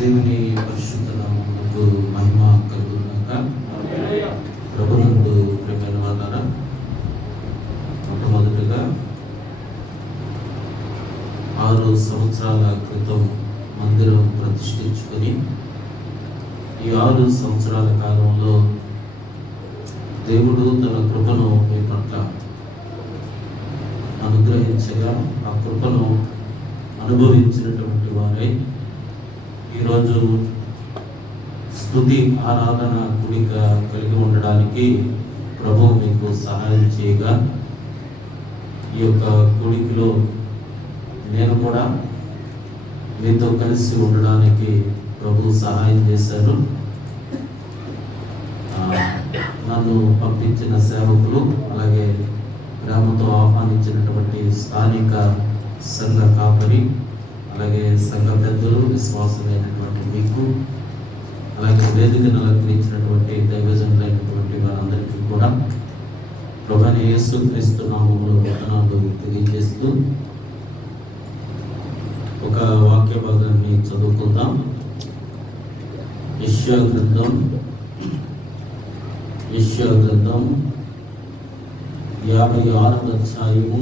దేవుని పరిశుద్ధ నామమునకు మహిమ కలుగునుగాక. ప్రభునందు ప్రియమైన వారలారా, మొట్టమొదటిగా 6 సంవత్సరాల క్రితం మందిరం ప్రతిష్ఠించుకొని ఈ 6 సంవత్సరాల కాలంలో దేవుడు తన కృపను మీ పట్ల అనుగ్రహించగా ఆ కృపను అనుభవించినటువంటి వారై ఈరోజు స్తుతి ఆరాధన కూడిక కలిగి ఉండడానికి ప్రభువు మీకు సహాయం చేయగా ఈ యొక్క కూడికలో నేను కూడా మీతో కలిసి ఉండడానికి ప్రభు సహాయం చేశారు. నన్ను పంపించిన సేవకులు, అలాగే ప్రేమతో ఆహ్వానించినటువంటి స్థానిక సంఘ కాపరి, అలాగే సంఘ పెద్దలు, విశ్వాసమైనటువంటి మీకు, అలాగే వేదికను అలంకరించినటువంటి దైవజనులైనటువంటి వారందరికీ కూడా ప్రభువైన యేసుక్రీస్తు నామములో వందనాలు తెలియజేస్తూ ఒక వాక్య భాగాన్ని చదువుకుందాం. యెషయా గ్రంథం 56వ అధ్యాయము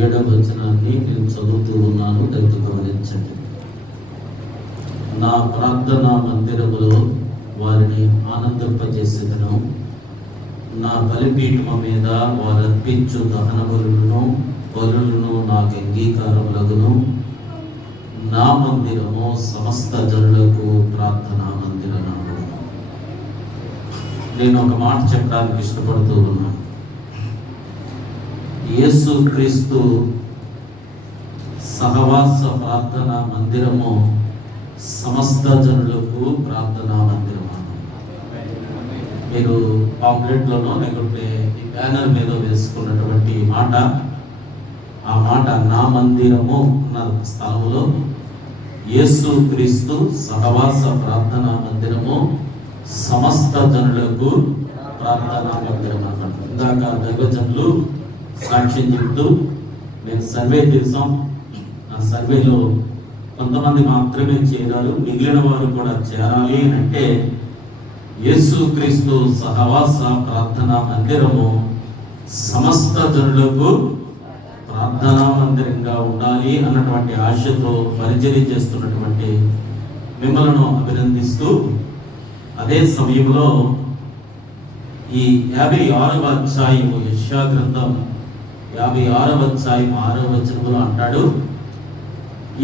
7వ వచనాన్ని నేను చదువుతూ ఉన్నాను. దయతో గమనించండి. నా ప్రార్థనా మందిరములో వారిని ఆనందింపజేసేదను, నా బలిపీఠము మీద వారు అర్పించు దహన బలులను నాకు అంగీకారములగును. నా మందిరము సమస్త జనులకు ప్రార్థనా మందిరము. నేను ఒక మాట చెప్పడానికి ఇష్టపడుతూ ఉన్నాను. యేసు క్రీస్తు సహవాస ప్రార్థనా మందిరము సమస్త జనులకు ప్రార్థనా మందిరము. మీరు పాంప్లెట్లోనో లేకుంటే ఈ బ్యానర్ మీద వేసుకున్నటువంటి మాట, ఆ మాట నా మందిరము అన్న స్థలంలో యేసు క్రీస్తు సహవాస ప్రార్థనా మందిరము సమస్త జనులకు ప్రార్థనా మందిరం అన్నమాట. ఇందాక దైవజనులు సాక్ష్యం చెప్తూ మేము సర్వే చేసాం, ఆ సర్వేలో కొంతమంది మాత్రమే చేరారు, మిగిలిన వారు కూడా చేరాలి అంటే యేసు క్రీస్తు సహవాస ప్రార్థనా మందిరము సమస్త జనులకు ప్రార్థనా మందిరంగా ఉండాలి అన్నటువంటి ఆశతో పరిచర్య చేస్తున్నటువంటి మిమ్మల్ని అభినందిస్తూ, అదే సమయంలో ఈ 56వ అధ్యాయము యెషయా గ్రంథం 56వ అధ్యాయం 6వ వచనంలో అంటాడు,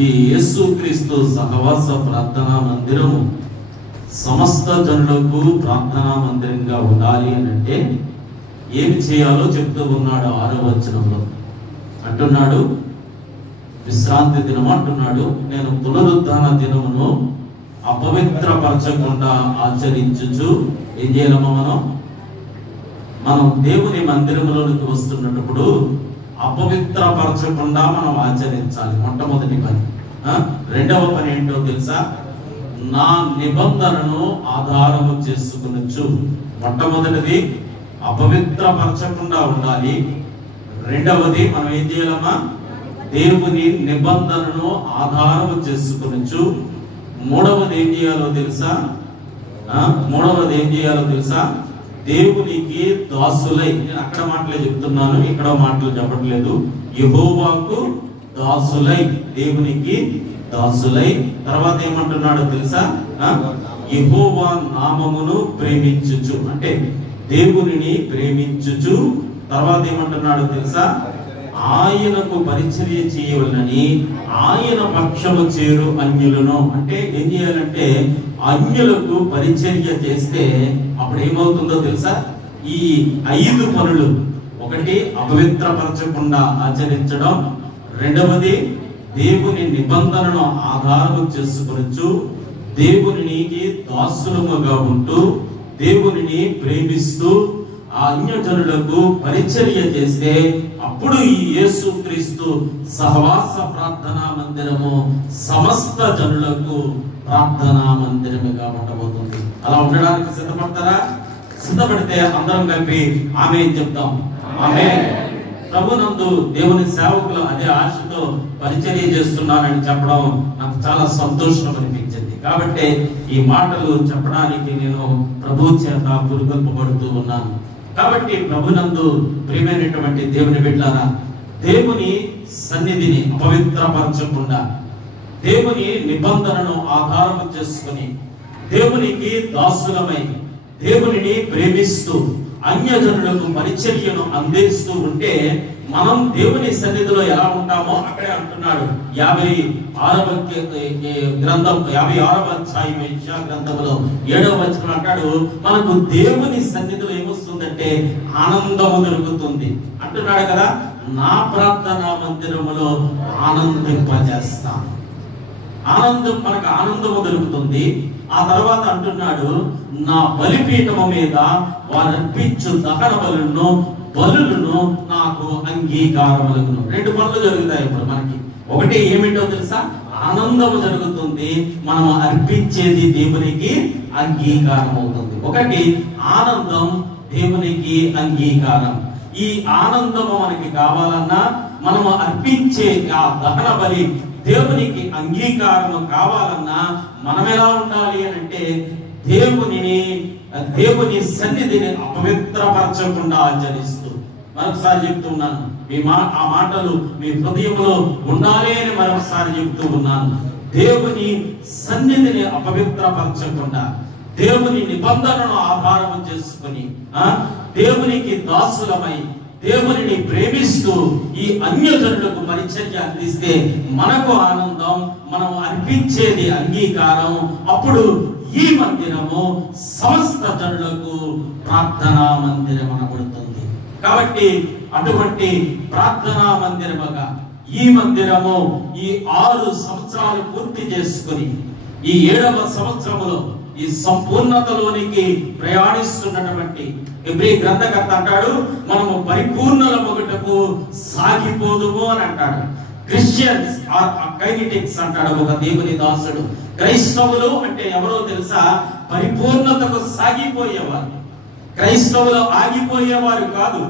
ఈ యేసుక్రీస్తు సహవాస ప్రార్థనా మందిరము సమస్త జనులకు ప్రార్థనా మందిరంగా ఉండాలి అని అంటే ఏమి చేయాలో చెప్తూ ఉన్నాడు. 6వ వచనంలో అంటున్నాడు, విశ్రాంతి దినం అంటున్నాడు, నేను పునరుద్ధాన దినమును అపవిత్రపరచకుండా ఆచరించుచు ఏం చేయాలమ్మా, మనం దేవుని మందిరంలోనికి వస్తున్నప్పుడు అపవిత్రపరచకుండా మనం ఆచరించాలి. మొట్టమొదటి పని. రెండవ పని ఏంటో తెలుసా? నా నిబంధనను ఆధారము చేసుకునొచ్చు. మొట్టమొదటిది అపవిత్రపరచకుండా ఉండాలి. రెండవది మనం ఏం చేయాలమ్మా, దేవుని నిబంధనను ఆధారము చేసుకునొచ్చు. మూడవది ఏం చేయాలో తెలుసా? దేవునికి దాసులై. నేను అక్కడ మాటలే చెప్తున్నాను, ఇక్కడ మాటలు చెప్పట్లేదు. యెహోవాకు దాసులై, దేవునికి దాసులై. తర్వాత ఏమంటున్నాడో తెలుసా? యెహోవా నామమును ప్రేమించుచు, అంటే దేవునిని ప్రేమించుచు. తర్వాత ఏమంటున్నాడో తెలుసా? ఆయనకు పరిచర్య చేయవలనని ఆయన పక్షము చేరు అన్యులను. అంటే ఏం చేయాలంటే అన్యులకు పరిచర్య చేస్తే అప్పుడు ఏమవుతుందో తెలుసా? ఈ 5 పనులు, ఒకటి అపవిత్రపరచకుండా ఆచరించడం, రెండవది దేవుని నిబంధనను ఆధారం చేసుకొనొచ్చు, దేవునికి దాసులముగా ఉంటూ దేవునిని ప్రేమిస్తూ ఆ అన్యజనులకు పరిచర్య చేస్తే అప్పుడు ఈ యేసుక్రీస్తు సహవాస ప్రార్థనా మందిరము సమస్త జనులకు ప్రార్థనా మందిరముగా ఉండబోతుంది. అలా ఉండడానికి సిద్ధపడతారా? సిద్ధపడితే అందరం కలిపి ఆమేన్ చెప్తాం. ఆమేన్. ప్రభునందు దేవుని సేవకులు అదే ఆశతో పరిచర్య చేస్తున్నానని చెప్పడం నాకు చాలా సంతోషం అనిపించింది. కాబట్టి ఈ మాటలు చెప్పడానికి నేను ప్రభు చేత పురుగొల్పబడుతూ ఉన్నాను. కాబట్టి ప్రభునందు ప్రియమైనటువంటి దేవుని బిడ్డలారా, దేవుని సన్నిధిని అపవిత్రపరచకుండా దేవుని నిబంధనను ఆధారం చేసుకుని దేవునికి దాసులమై దేవునిని ప్రేమిస్తూ అన్యజనులకు పరిచర్యను అందిస్తూ ఉంటే మనం దేవుని సన్నిధిలో ఎలా ఉంటామో అక్కడే అంటున్నాడు 56వ గ్రంథం 56వ అధ్యాయం యెషయా గ్రంథంలో 7వ వచనం అంటాడు, మనకు దేవుని సన్నిధిలో ఏమొస్తుందంటే ఆనందము దొరుకుతుంది అంటున్నాడు కదా. నా ప్రార్థనా మందిరములో ఆనందింపజేస్తాను. ఆనందం, మనకు ఆనందము దొరుకుతుంది. ఆ తర్వాత అంటున్నాడు, నా బలిపీఠము మీద వారు అర్పించు దహన బలులను నాకు అంగీకారములను. 2 పనులు జరుగుతాయి ఇప్పుడు మనకి. ఒకటి ఏమిటో తెలుసా, ఆనందము జరుగుతుంది, మనం అర్పించేది దేవునికి అంగీకారం అవుతుంది. ఒకటి ఆనందం, దేవునికి అంగీకారం. ఈ ఆనందము మనకి కావాలన్నా మనము అర్పించే ఆ దహన బలి దేవునికి అంగీకారం కావాలన్నా మనం ఎలా ఉండాలి అని అంటే దేవుని సన్నిధిని అపవిత్రపరచకుండా ఆచరిస్తూ, మరొకసారి చెప్తున్నాను, ఆ మాటలు మీ హృదయంలో ఉండాలి అని మరొకసారి చెప్తూ ఉన్నాను. దేవుని సన్నిధిని అపవిత్రపరచకుండా దేవుని నిబంధనను ఆధారం చేసుకుని దేవునికి దాసులమై దేవునిని ప్రేమిస్తూ ఈ అన్యజనులకు పరిచర్య అందిస్తే మనకు ఆనందం, మనం అర్పించేది అంగీకారం. అప్పుడు ఈ మందిరము సమస్త జనులకు ప్రార్థనా మందిరం అనబడుతుంది. కాబట్టి అటువంటి ప్రార్థనా మందిరముగా ఈ మందిరము ఈ 6 సంవత్సరాలు పూర్తి చేసుకుని ఈ 7వ సంవత్సరములో ఈ సంపూర్ణతలోనికి ప్రయాణిస్తున్నటువంటి ఎబ్రీ గ్రంథకర్త అంటాడు, మనము పరిపూర్ణులమగుటకు సాగిపోదుము అని అంటాడు. క్రిస్టియన్స్ ఆర్ కైనెటిక్స్ అంటాడు ఒక దేవుని దాసుడు. క్రైస్తవులు అంటే ఎవరో తెలుసా, పరిపూర్ణతకు సాగిపోయేవారు. క్రైస్తవులు ఆగిపోయేవారు కాదు.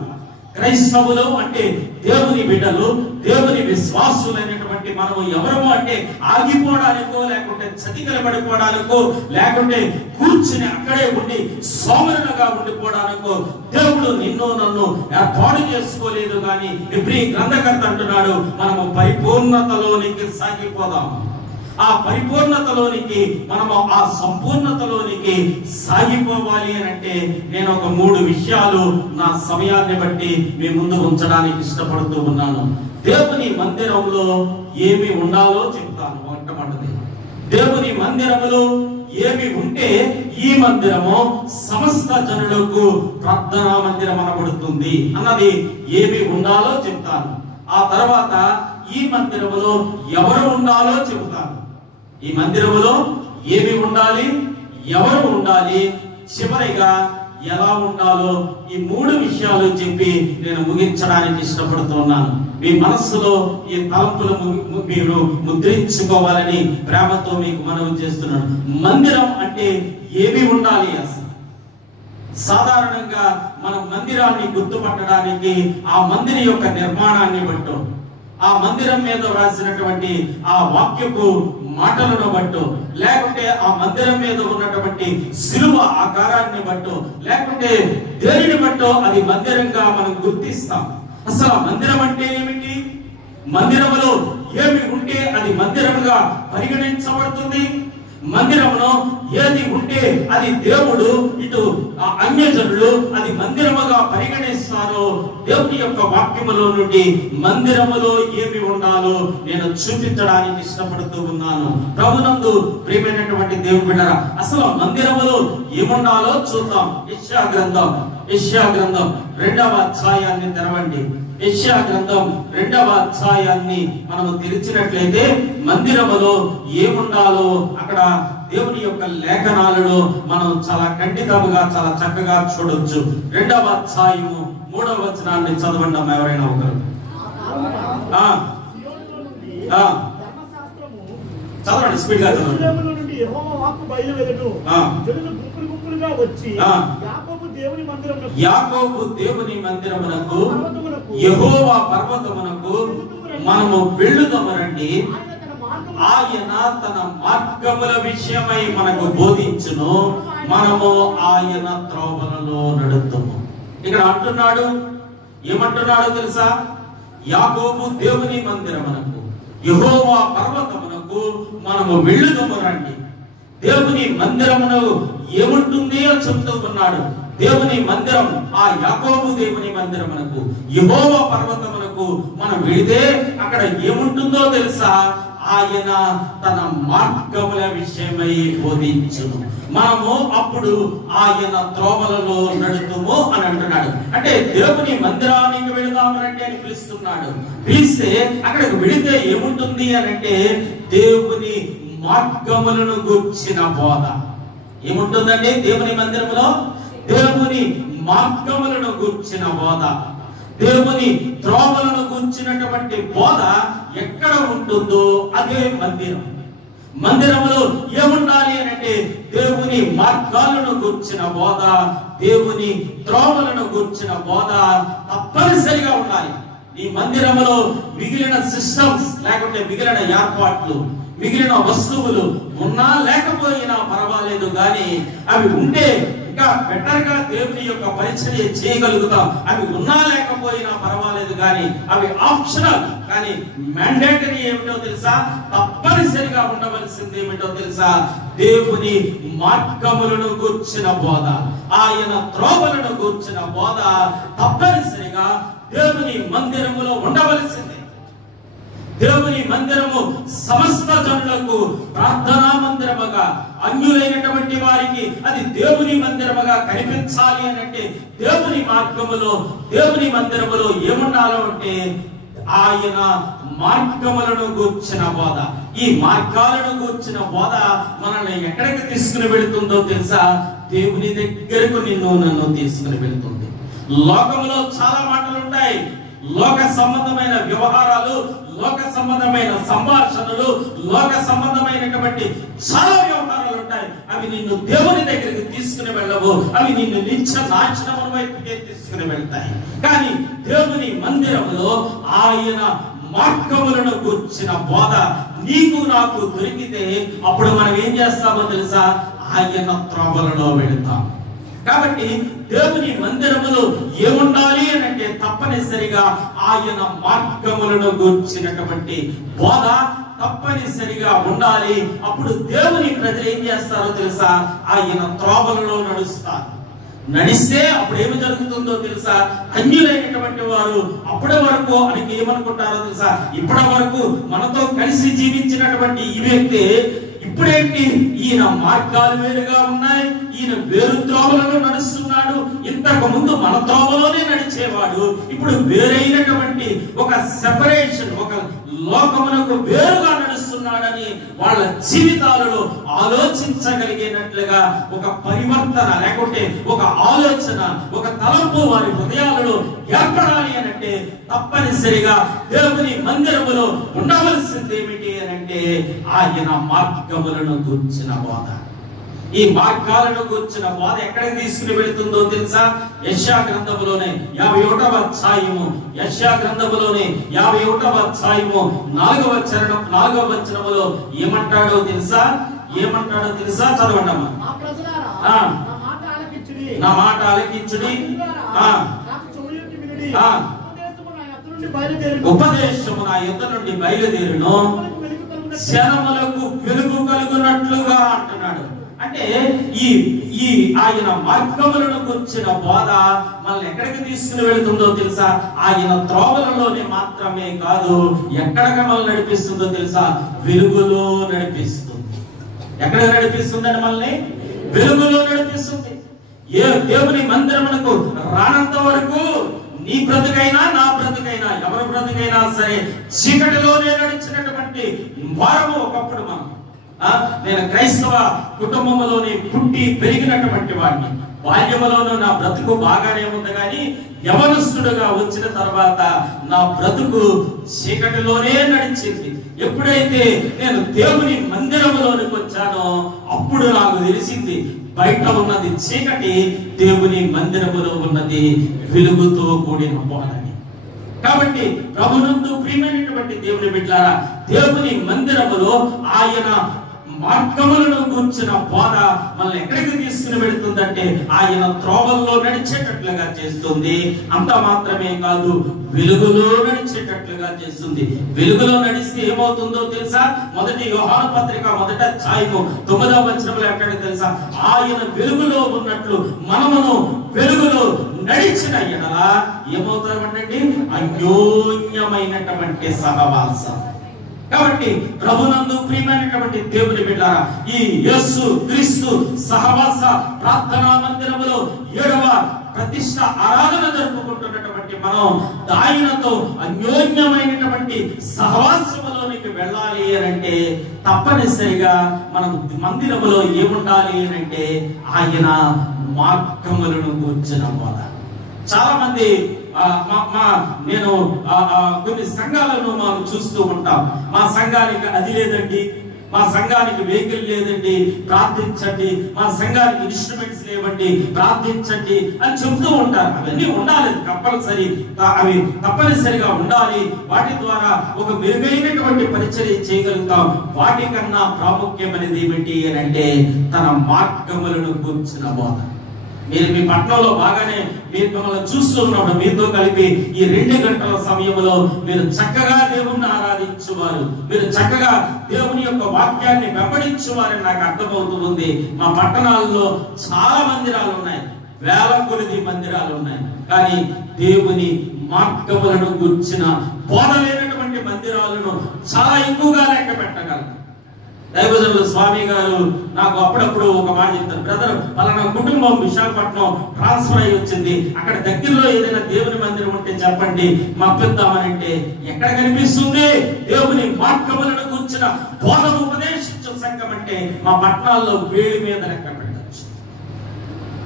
క్రైస్తవులు అంటే దేవుని బిడ్డలు, దేవుని విశ్వాసులైనటువంటి మనము ఎవరము అంటే ఆగిపోవడానికో లేకుంటే చతికిల పడిపోవడానికో లేకుంటే కూర్చుని అక్కడే ఉండి సోమరులుగా ఉండిపోవడానికో దేవుడు నిన్ను నన్ను ఏర్పాటు చేసుకోలేదు. కానీ ఎబ్రీ గ్రంథకర్త అంటున్నాడు, మనము పరిపూర్ణతలోనికి సాగిపోదాం. ఆ పరిపూర్ణతలోనికి మనము ఆ సంపూర్ణతలోనికి సాగిపోవాలి అని అంటే నేను ఒక 3 విషయాలు నా సమయాన్ని బట్టి మీ ముందు ఉంచడానికి ఇష్టపడుతూ ఉన్నాను. దేవుని మందిరంలో ఏమి ఉండాలో చెప్తాను. మొట్టమొదటిది, దేవుని మందిరములో ఏమి ఉంటే ఈ మందిరము సమస్త జనులకు ప్రార్థనా మందిరం అనబడుతుంది అన్నది ఏమి ఉండాలో చెప్తాను. ఆ తర్వాత ఈ మందిరములో ఎవరు ఉండాలో చెబుతాను. ఈ మందిరములో ఏమి ఉండాలి, ఎవరు ఉండాలి, చివరిగా ఎలా ఉండాలో ఈ 3 విషయాలు చెప్పి నేను ముగించడానికి ఇష్టపడుతున్నాను. మీ మనస్సులో ఈ తలంపులు మీరు ముద్రించుకోవాలని ప్రేమతో మీకు మనవి చేస్తున్నాను. మందిరం అంటే ఏమి ఉండాలి అసలు? సాధారణంగా మనం మందిరాన్ని గుర్తుపట్టడానికి ఆ మందిరం యొక్క నిర్మాణాన్ని బట్టో, ఆ మందిరం మీద రాసినటువంటి ఆ వాక్యపు మాటలను బట్టో, లేకుంటే ఆ మందిరం మీద ఉన్నటువంటి శిలువ ఆకారాన్ని బట్టో, లేకుంటే దేనిని బట్టో అది మందిరంగా మనం గుర్తిస్తాం. అసలు ఆ మందిరం అంటే ఏమిటి? మందిరములో ఏమి ఉంటే అది మందిరముగా పరిగణించబడుతుంది? మందిరములో ఏది ఉంటే అది దేవుడు ఇటు అన్యజనులు అది మందిరముగా పరిగణిస్తారో దేవుని యొక్క వాక్యములో నుండి మందిరములో ఏమి ఉండాలో నేను చూపించడానికి ఇష్టపడుతూ ఉన్నాను. ప్రభునందు ప్రియమైనటువంటి దేవుని బిడ్డలారా, అసలు మందిరములో ఏముండాలో చూద్దాం. యెషయా గ్రంథం 2వ అధ్యాయాన్ని తెరవండి. యెషయా గ్రంథం 2వ అధ్యాయాన్ని మనము తెరిచినట్లయితే మందిరములో ఏముండాలో అక్కడ దేవుని యొక్క లేఖనాలలో మనం చాలా ఖండితముగా చాలా చక్కగా చూడొచ్చు. 2వ అధ్యాయము 3వ వచనాన్ని చదవండి అమ్మ ఎవరైనా ఒకరు. చదవండి, స్పీడ్ గా చదవండి. యాకోబు దేవుని మందిరమునకు యెహోవా పర్వతమునకు మనము వెళ్ళుదము రండి. ఆయన తన మార్గముల విషయమై మనకు బోధించును, మనము ఆయన త్రోవలలో నడుద్దాము. ఇక్కడ అంటున్నాడు, ఏమంటున్నాడో తెలుసా? యాకోబు దేవుని మందిరమునకు యెహోవా పర్వతమునకు మనము వెళ్ళుదము రండి. దేవుని మందిరమును ఏముంటుంది అని చెప్తూ ఉన్నాడు. దేవుని మందిరం, ఆ యాకోబు దేవుని మందిరమునకు యెహోవా పర్వతమునకు మనం వెళితే అక్కడ ఏముంటుందో తెలుసా? ఆయన తన మార్గముల విషయమై బోధించును, మనము అప్పుడు ఆయన త్రోవలలో నడుతుము అని అంటున్నాడు. అంటే దేవుని మందిరానికి వెళదామనంటే అని పిలుస్తున్నాడు. పిలిస్తే అక్కడికి వెళితే ఏముంటుంది అని అంటే దేవుని మార్గములను గూర్చిన బోధ ఏముంటుందండి? దేవుని మందిరంలో దేవుని మార్గములను గూర్చిన బోధ, దేవుని త్రోవలను గూర్చినటువంటి బోధ ఎక్కడ ఉంటుందో అదే మందిరం. మందిరంలో ఏముండాలి అని అంటే దేవుని మార్గాలను గూర్చిన బోధ, దేవుని త్రోవలను గూర్చిన బోధ తప్పనిసరిగా ఉండాలి. ఈ మందిరంలో మిగిలిన సిస్టమ్స్ లేకుంటే మిగిలిన ఏర్పాట్లు, మిగిలిన వస్తువులు ఉన్నా లేకపోయినా పర్వాలేదు, కానీ అవి ఉంటే ఇంకా బెటర్ గా దేవుని యొక్క పరిచర్య చేయగలుగుతాం. అవి ఉన్నా లేకపోయినా పర్వాలేదు, కానీ అవి ఆప్షనల్. కానీ మ్యాండేటరీ ఏమిటో తెలుసా? తప్పనిసరిగా ఉండవలసింది ఏమిటో తెలుసా? దేవుని మార్గములను గూర్చిన బోధ, ఆయన త్రోవలను గూర్చిన బోధ తప్పనిసరిగా దేవుని మందిరములో ఉండవలసింది. దేవుని మందిరము సమస్త జనులకు ప్రార్థనా మందిరముగా, అన్యులైనటువంటి వారికి అది దేవుని మందిరముగా కనిపించాలి అని అంటే దేవుని మార్గములో, దేవుని మందిరములో ఏముండాలో అంటే ఆయన మార్గములను గూర్చిన బోధ. ఈ మార్గాలను గూర్చిన బోధ మనల్ని ఎక్కడికి తీసుకుని వెళుతుందో తెలుసా? దేవుని దగ్గరకు నన్ను తీసుకుని వెళుతుంది. లోకములో చాలా మాటలు ఉంటాయి, లోక సంబంధమైన వ్యవహారాలు, లోక సంబంధమైన సంభాషణలు, లోక సంబంధమైనటువంటి చాలా వ్యవహారాలు ఉంటాయి. అవి నిన్ను దేవుని దగ్గరికి తీసుకుని వెళ్ళవు, అవి నిన్ను నిత్య నాశనముల వైపుకే తీసుకుని వెళ్తాయి. కానీ దేవుని మందిరములో ఆయన మార్గములను గూర్చిన బోధ నీకు నాకు దొరికితే అప్పుడు మనం ఏం చేస్తామో తెలుసా? ఆయన త్రోవలలో వెళతాం. కాబట్టి దేవుని మందిరములో ఏముండాలి అని అంటే తప్పనిసరిగా ఆయన మార్గములను గూర్చినటువంటి బోధ తప్పనిసరిగా ఉండాలి. అప్పుడు దేవుని ప్రజలు ఏం చేస్తారో తెలుసా? ఆయన త్రోవలలో నడుస్తారు. నడిస్తే అప్పుడు ఏమి జరుగుతుందో తెలుసా? అన్యులైనటువంటి వారు అప్పటి వరకు ఆయనకి ఏమనుకుంటారో తెలుసా? ఇప్పటి వరకు మనతో కలిసి జీవించినటువంటి ఈ వ్యక్తి ఇప్పుడేంటి, ఈయన మార్గాలు వేరుగా ఉన్నాయి, ఈయన వేరు త్రోవలలో నడుస్తున్నాడు, ఇంతకు ముందు మన త్రోవలోనే నడిచేవాడు, ఇప్పుడు వేరైనటువంటి ఒక సెపరేషన్, ఒక లోకమునకు వేరుగా నడుస్తున్నాడని వాళ్ళ జీవితాలలో ఆలోచించగలిగినట్లుగా ఒక పరివర్తన లేకుంటే ఒక ఆలోచన, ఒక తలంపు వారి హృదయాలలో ఏర్పడాలి అనంటే తప్పనిసరిగా దేవుని మందిరములో ఉండవలసింది ఏమిటి అనంటే ఆయన మార్గములను గూర్చిన బోధ. ఈ మార్గాలను గూర్చిన బోధ ఎక్కడికి తీసుకుని వెళుతుందో తెలుసా? యెషయా గ్రంథములోనే 51వ అధ్యాయము, యెషయా గ్రంథములోనే 51వ అధ్యాయము 4వ వచనములో ఏమంటాడో తెలుసా? చదవండి అమ్మా. నా మాట ఆలకించుడి, ఉపదేశము నా యొద్ద నుండి బయలుదేరును, శనములకు వెలుగు కలుగునట్లుగా అంటున్నాడు. అంటే ఈ ఆయన మార్గములను గుర్చిన బోధ మనల్ని ఎక్కడికి తీసుకుని వెళుతుందో తెలుసా? ఆయన త్రోవలలోనే మాత్రమే కాదు, ఎక్కడికి మనల్ని నడిపిస్తుందో తెలుసా? వెలుగులో నడిపిస్తుంది. ఎక్కడ నడిపిస్తుందని మనల్ని? వెలుగులో నడిపిస్తుంది. ఏ దేవుని మందిరమునకు రానంత వరకు నీ బ్రతుకైనా నా బ్రతుకైనా ఎవరి బ్రతుకైనా సరే చీకటిలోనే నడిచినటువంటి వారము ఒకప్పుడు మనం. నేను క్రైస్తవ కుటుంబంలోని పుట్టి పెరిగినటువంటి వాడిని. బాల్యములోనూ నా బ్రతుకు బాగానే ఉంది, కానీ యవనస్తుడుగా వచ్చిన తర్వాత నా బ్రతుకు చీకటిలోనే నడిచింది. ఎప్పుడైతే నేను దేవుని మందిరములోనికి వచ్చానో అప్పుడు నాకు తెలిసింది బయట ఉన్నది చీకటి, దేవుని మందిరములో ఉన్నది వెలుగుతో కూడిన బోధని. కాబట్టి ప్రభునందు ప్రియమైనటువంటి దేవుని బిడ్డలారా, దేవుని మందిరములో ఆయన మార్గములను గురించిన బోధ మనల్ని ఎక్కడికి తీసుకుని వెళుతుందంటే ఆయన త్రోవల్లో నడిచేటట్లుగా చేస్తుంది. అంత మాత్రమే కాదు, వెలుగులో నడిచేటట్లుగా చేస్తుంది. వెలుగులో నడిస్తే ఏమవుతుందో తెలుసా? మొదటి యోహాను పత్రిక 1వ అధ్యాయము 9వ వచనంలో ఎక్కడికి తెలుసా? ఆయన వెలుగులో ఉన్నట్లు మనమును వెలుగులో నడిచిన ఎడల ఏమవుతామంటే అన్యోన్యమైనటువంటి సహవాసం. కాబట్టి ప్రభునందు ప్రియమైనటువంటి దేవుని బిడ్డలారా, ఈ యేసు క్రీస్తు సహవాస ప్రార్థనా మందిరములో 7వ ప్రతిష్ట ఆరాధన జరుపుకుంటున్నటువంటి మనం ఆయనతో అన్యోన్యమైనటువంటి సహవాసములోనికి వెళ్ళాలి అంటే తప్పనిసరిగా మనం మందిరములో ఏముండాలి అంటే ఆయన మార్గములను కూర్చున్న బోధ. చాలా మంది నేను కొన్ని సంఘాలను మనం చూస్తూ ఉంటాం. మా సంఘానికి అది లేదండి, మా సంఘానికి వెహికల్ లేదండి, ప్రార్థించండి, మా సంఘానికి ఇన్స్ట్రుమెంట్స్ లేవండి, ప్రార్థించండి అని చెబుతూ ఉంటారు. అవన్నీ ఉండాలి, కంపల్సరీ, అవి తప్పనిసరిగా ఉండాలి. వాటి ద్వారా ఒక మెరుగైనటువంటి పరిచర్య చేయగలుగుతాం. వాటికన్నా ప్రాముఖ్యమైనది ఏమిటి అని అంటే తన మార్గములను కూర్చిన బోధ. మీరు మీ పట్టణంలో బాగానే మీరు మిమ్మల్ని చూస్తూ ఉన్నప్పుడు మీతో కలిపి ఈ 2 గంటల సమయంలో మీరు చక్కగా దేవుణ్ణి ఆరాధించువారు, మీరు చక్కగా దేవుని యొక్క వాక్యాన్ని వెంబడించువారని నాకు అర్థమవుతూ ఉంది. మా పట్టణాల్లో చాలా మందిరాలు ఉన్నాయి, వేల కొలది మందిరాలు ఉన్నాయి. కానీ దేవుని మార్గములను గుర్చిన బోధ లేనటువంటి మందిరాలను చాలా ఎక్కువగా లెక్క పెట్టగలరు. దైవజనులు స్వామి గారు నాకు అప్పుడప్పుడు ఒక మాట చెప్తారు, బ్రదర్ పలానా కుటుంబం విశాఖపట్నం ట్రాన్స్ఫర్ అయ్యి వచ్చింది, అక్కడ దగ్గరలో ఏదైనా దేవుని మందిరం ఉంటే చెప్పండి పంపిద్దామని. అంటే ఎక్కడ కనిపిస్తుంది దేవుని మార్గములను కూర్చిన బోధ ఉపదేశించే సంఘం అంటే మా పట్టణాల్లో వేడి మీద లెక్క పెట్టచ్చు,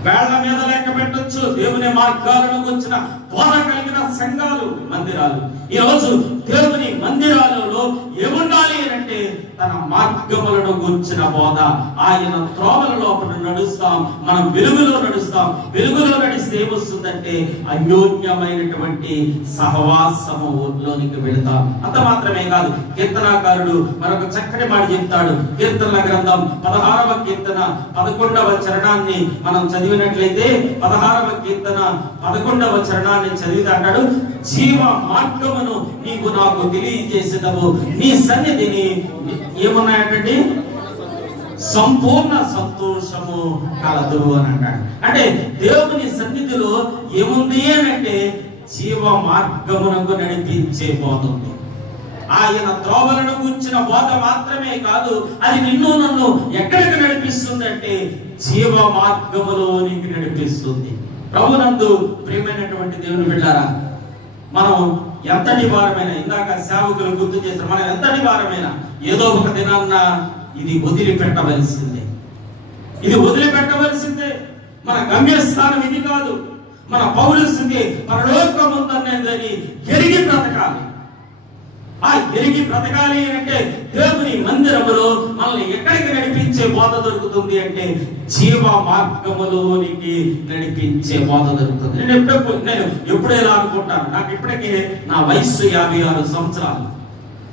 వేళ్ల మీద లెక్క పెట్టచ్చు. దేవుని మార్గాలను కూర్చిన బోధ కలిగిన సంఘాలు, మందిరాలు. ఈ రోజు దేవుని మందిరాలలో ఏముండాలి అంటే తన మార్గములను గురించిన బోధ. ఆయన త్రోవల లోపల నడుస్తాం, మనం వెలుగులో నడుస్తాం. వెలుగులో నడిస్తే ఏమొస్తుందంటే అన్యోన్యమైనటువంటి సహవాసములోనికి వెళతాం. అంత మాత్రమే కాదు, కీర్తనాకారుడు మరొక చక్కటి మాట చెప్తాడు. కీర్తనల గ్రంథం 16వ కీర్తన 11వ చరణాన్ని మనం చదివినట్లయితే 16వ కీర్తన 11వ చరణాన్ని చదివితే అంటాడు, జీవ మార్గమును నీకు నాకు తెలియజేసేదవు, నీ సన్నిధిని ఏమున్నాయంటే సంపూర్ణ సంతోషము కలదు అని అంటాడు. అంటే దేవుని సన్నిధిలో ఏముంది అని అంటే జీవ మార్గమునకు నడిపించే బోధ ఉంది. ఆయన త్రోవలను గురించిన బోధ మాత్రమే కాదు, అది నిన్ను నన్ను ఎక్కడికి నడిపిస్తుంది అంటే జీవ మార్గములోనికి నడిపిస్తుంది. ప్రభునందు ప్రియమైనటువంటి దేవుని బిడ్డలారా, మనం ఎంతటి వారమైనా, ఇందాక సేవకులు గుర్తు చేస్తారు, మనం ఎంతటి వారమైనా ఏదో ఒక దినాన్న ఇది వదిలిపెట్టవలసిందే, ఇది వదిలిపెట్టవలసిందే. మన గమ్యస్థానం ఇది కాదు, మన పౌరుషుకి పరలోకం ఉందనేదని ఎరిగి బ్రతకాలి. ఆ ఎరిగి బ్రతకాలి అంటే దేవుని మందిరములో మనల్ని ఎక్కడికి నడిపించే బోధ దొరుకుతుంది అంటే జీవ మార్గములోనికి నడిపించే బోధ దొరుకుతుంది. నేను ఎప్పుడు ఎలా అనుకుంటాను, నాకు ఇప్పటికే నా వయస్సు 56 సంవత్సరాలు.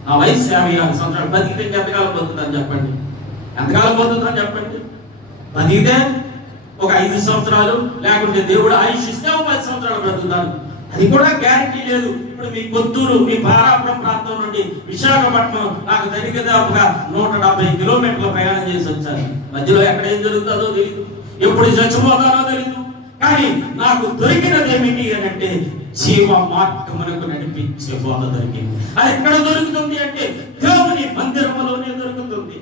నా వయస్సు 56 సంవత్సరాలు. బతికితే ఎంతకాలం పోతుందని చెప్పండి, ఎంతకాలం పోతుందని చెప్పండి. బతికితే ఒక 5 సంవత్సరాలు, లేకుంటే దేవుడు ఆయుష్ ఇస్తే 10 సంవత్సరాలు బ్రతుకుతాను. అది కూడా గ్యారంటీ లేదు. ఇప్పుడు మీ కొత్తూరు, మీ బారాపురం ప్రాంతం నుండి విశాఖపట్నం నాకు దరిదాపుగా 170 కిలోమీటర్ల ప్రయాణం చేసి వచ్చాను. మధ్యలో ఎక్కడ ఏం జరుగుతుందో తెలియదు, ఎప్పుడు చచ్చిపోతానో తెలియదు. కానీ నాకు దొరికినది ఏమిటి అని అంటే జీవ మార్గమునకు నడిపించే బోధ దొరికింది. అది ఎక్కడ దొరుకుతుంది అంటే దేవుని మందిరములోనే దొరుకుతుంది.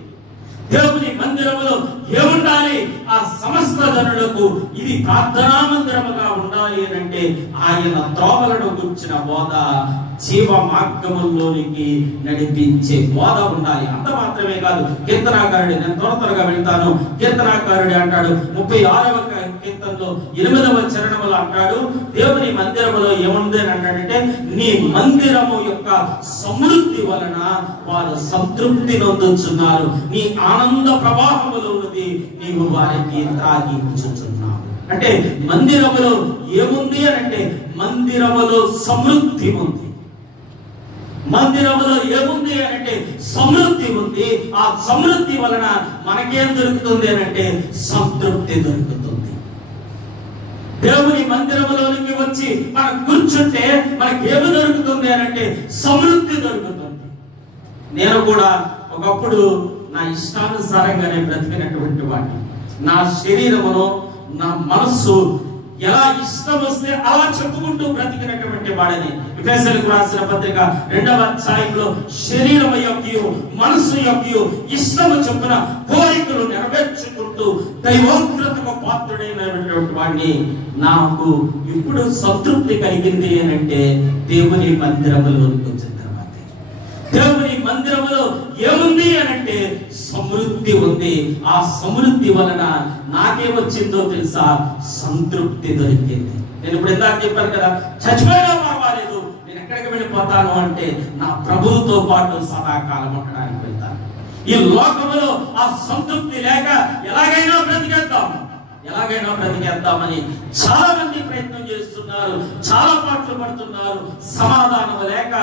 దేవుని మందిరములో ఏముండాలి? ఆ సమస్త జనులకు ఇది ప్రార్థనా మందిరముగా ఉండాలి అని అంటే ఆయన త్రోవలను గుర్చిన బోధ, జీవ మార్గములోనికి నడిపించే బోధ ఉండాలి. అంత మాత్రమే కాదు, కీర్తనాకారుడు, నేను త్వరగా వెళ్తాను, కీర్తనాకారుడు అంటాడు 36వ కీర్తనలో 8వ చరణములో అంటాడు, దేవుని మందిరములో ఏముంది అని అంటాడంటే, నీ మందిరము యొక్క సమృద్ధి వలన వారు సంతృప్తి నొందుచున్నారు, నీ ఆనంద ప్రవాహములో ఉన్నది నీవు వారికి తాగించుచున్నావు. అంటే మందిరములో ఏముంది అని అంటే, మందిరములో సమృద్ధి ఉంది. మందిరములో ఏముంది అని అంటే సమృద్ధి ఉంది. ఆ సమృద్ధి వలన మనకేం దొరుకుతుంది అని అంటే సంతృప్తి దొరుకుతుంది. దేవుని మందిరములోనికి వచ్చి మనం కూర్చుంటే మనకేమి దొరుకుతుంది అని అంటే సమృద్ధి దొరుకుతుంది. నేను కూడా ఒకప్పుడు నా ఇష్టానుసారంగానే బ్రతికినటువంటి వాడిని. నా శరీరమును, నా మనస్సు ఎలా ఇష్టం వస్తే అలా చెప్పుకుంటూ బ్రతికినటువంటి వాడని. ఎఫెసీయులకు రాసిన పత్రిక 2వ అధ్యాయంలో శరీరం యొక్కయు మనస్సు యొక్కయు ఇష్టము చొప్పున కోరికలు నెరవేర్చుకుంటూ దైవోగ్రతకు పాత్రుడైనటువంటి వాడిని. నాకు ఇప్పుడు సంతృప్తి కలిగింది అని అంటే దేవుని మందిరములోనికి వచ్చిన తర్వాత. దేవుని మందిరములో ఏముంది అని అంటే సమృద్ధి ఉంది. ఆ సమృద్ధి వలన నాకేమొచ్చిందో తెలుసా? సంతృప్తి దొరికింది. నేను ఇప్పుడు ఇందాక చెప్పాను కదా, చచ్చిపోయినా పర్వాలేదు, నేను ఎక్కడికి వెళ్ళిపోతాను అంటే నా ప్రభువుతో పాటు సదాకాలం ఉండడానికి వెళ్తాను. ఈ లోకములో ఆ సంతృప్తి లేక ఎలాగైనా బ్రతికేద్దామని చాలా మంది ప్రయత్నం చేస్తున్నారు, చాలా పాటలు పడుతున్నారు. సమాధానం లేక,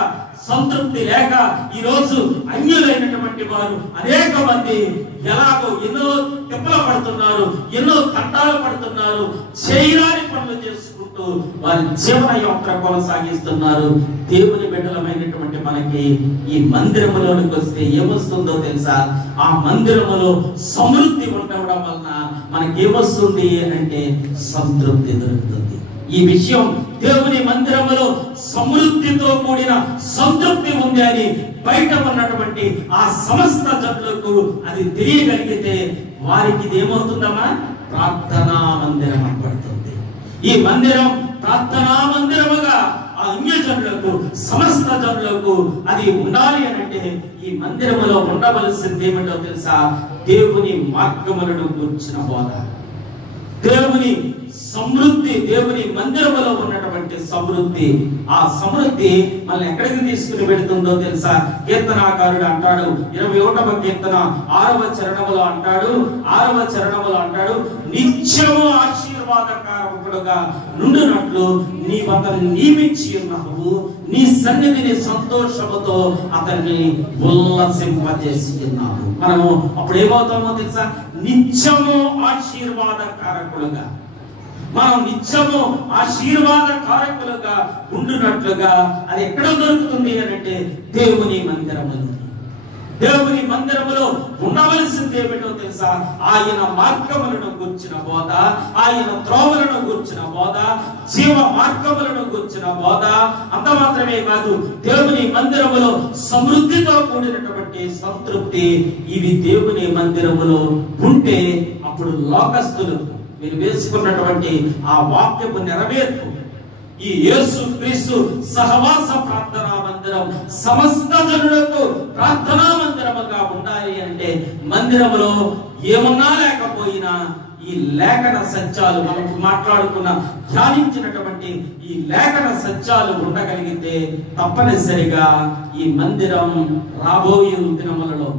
సంతృప్తి లేక ఈరోజు అన్యులైనటువంటి వారు అనేక మంది ఎలాగో ఎన్నో తిప్పలు పడుతున్నారు, ఎన్నో తంటాలు పడుతున్నారు, చేయరాని పనులు చేసుకుంటూ వారి జీవన యాత్ర కొనసాగిస్తున్నారు. దేవుని బిడ్డలమైనటువంటి మనకి ఈ మందిరములోనికి వస్తే ఏమొస్తుందో తెలుసా? ఆ మందిరములో సమృద్ధి ఉండడం వలన మనకేమొస్తుంది అంటే సంతృప్తి దొరుకుతుంది. ఈ విషయం దేవుని మందిరములో సమృద్ధితో కూడిన సంతృప్తి ఉంది అని బయట ఉన్నటువంటి ఆ సమస్త జనులకు అది తెలియగలిగితే వారికి ఇది ఏమవుతుందమ్మా? ప్రార్థనా మందిరం పడుతుంది. ఈ మందిరం ప్రార్థనా మందిరముగా ఆ అన్యజనులకు, సమస్త జనులకు అది ఉండాలి అని అంటే ఈ మందిరములో ఉండవలసింది ఏమిటో తెలుసా? దేవుని మార్గములను గురించిన బోధ, దేవుని సమృద్ధి, దేవుని మందిరములో ఉన్నటువంటి సమృద్ధి. ఆ సమృద్ధి మనల్ని ఎక్కడికి తీసుకుని పెడుతుందో తెలుసా? కీర్తనాకారుడు అంటాడు, 21వ కీర్తన 6వ చరణములో అంటాడు, నిత్యము ఆశీర్వాదకారకుడుగా నుండునట్లు నీ అతన్ని నియమించి ఉన్నావు, నీ సన్నిధిని సంతోషముతో అతన్ని ఉల్లసింపజేసి ఉన్నావు. మనము అప్పుడు ఏమవుతామో తెలుసా? నిత్యము ఆశీర్వాదకారకులుగా, మనం నిత్యము ఆశీర్వాదకారకులుగా ఉండునట్లుగా అది ఎక్కడ దొరుకుతుంది అని అంటే దేవుని మందిరములో. దేవుని మందిరములో ఉండవలసింది ఏమిటో తెలుసా? ఆయన మార్గములను గుర్చిన బోధ, ఆయన త్రోవలను గుర్చిన బోధ, జీవ మార్గములను గుర్చిన బోధ. అంత మాత్రమే కాదు, దేవుని మందిరములో సమృద్ధితో కూడినటువంటి సంతృప్తి. ఇవి దేవుని మందిరములో ఉంటే అప్పుడు లోకస్తులు మీరు వేసుకున్నటువంటి ఆ వాక్యపు నెరవేర్పు, ఈ యేసు క్రీస్తు సహవాస ప్రార్థనా మందిరం సమస్త జనులకు ప్రార్థనా మందిరముగా ఉండాలి అంటే మందిరములో ఏమన్నా లేకపోయినా ఈ లేఖన సత్యాలు, మనకు మాట్లాడుకున్న ధ్యానించినటువంటి ఈ లేఖన సత్యాలు ఉండగలిగితే తప్పనిసరిగా ఈ మందిరం రాబోయే దినములలో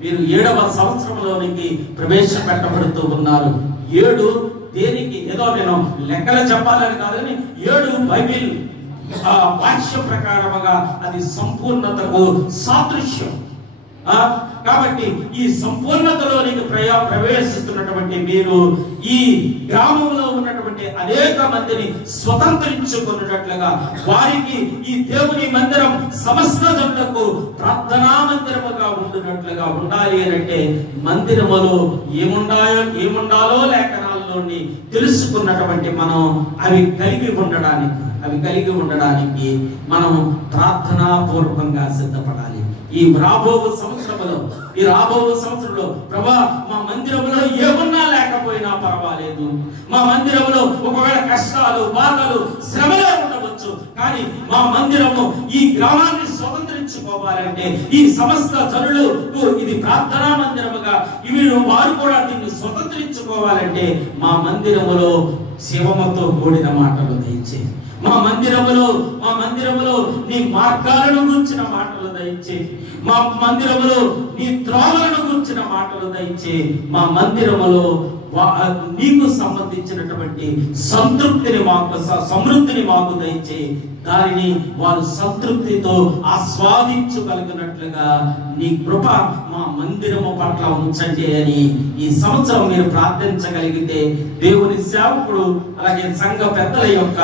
మీరు 7వ సంవత్సరంలోనికి ప్రవేశపెట్టబడుతూ ఉన్నారు. 7 దేనికి? ఏదో నేను లెక్కలు చెప్పాలని కాదని 7 బైబిల్ వాక్య ప్రకారముగా అది సంపూర్ణతకు సాదృశ్యం. కాబట్టి ఈ సంపూర్ణతలోనికి ప్రవేశిస్తున్నటువంటి మీరు ఈ గ్రామంలో ఉన్నటువంటి అనేక మందిని స్వతంత్రించుకున్నట్లుగా, వారికి ఈ దేవుని మందిరం సమస్త జనులకు ప్రార్థనా మందిరముగా ఉంటున్నట్లుగా ఉండాలి అని అంటే మందిరములో ఏముండాలో లేఖనాల్లోని తెలుసుకున్నటువంటి మనం అవి కలిగి ఉండడానికి మనం ప్రార్థనా పూర్వకంగా సిద్ధపడాలి. ఈ రాబో సంవత్సరంలో ప్రభా, మా మందిరంలో ఏమన్నా లేకపోయినా పర్వాలేదు, మా మందిరంలో ఒకవేళ కష్టాలు, బాధలు, శ్రమలే ఉండవచ్చు, ఉండవచ్చు, కానీ మా మందిరము ఈ గ్రామాన్ని స్వతంత్రించుకోవాలంటే, ఈ సమస్త జనులకు ఇది ప్రార్థనా మందిరముగా వారు కూడా దీన్ని స్వతంత్రించుకోవాలంటే మా మందిరములో శివముతో కూడిన మాటలు దయచే, మా మందిరములో నీ మార్గాలను గురించిన మాటలు దయచే, మా మందిరములో నీ త్రోవలను గురించిన మాటలు దయచే, మా మందిరములో నీకు సంబంధించినటువంటి సమృద్ధిని మాకు దయచే, దానిని వారు సంతృప్తితో ఆస్వాదించగలిగినట్లుగా నీ కృప మా మందిరము పట్ల ఉంచండి అని ఈ సంవత్సరం మీరు ప్రార్థించగలిగితే దేవుని సేవకుడు అలాగే సంఘ పెద్దల యొక్క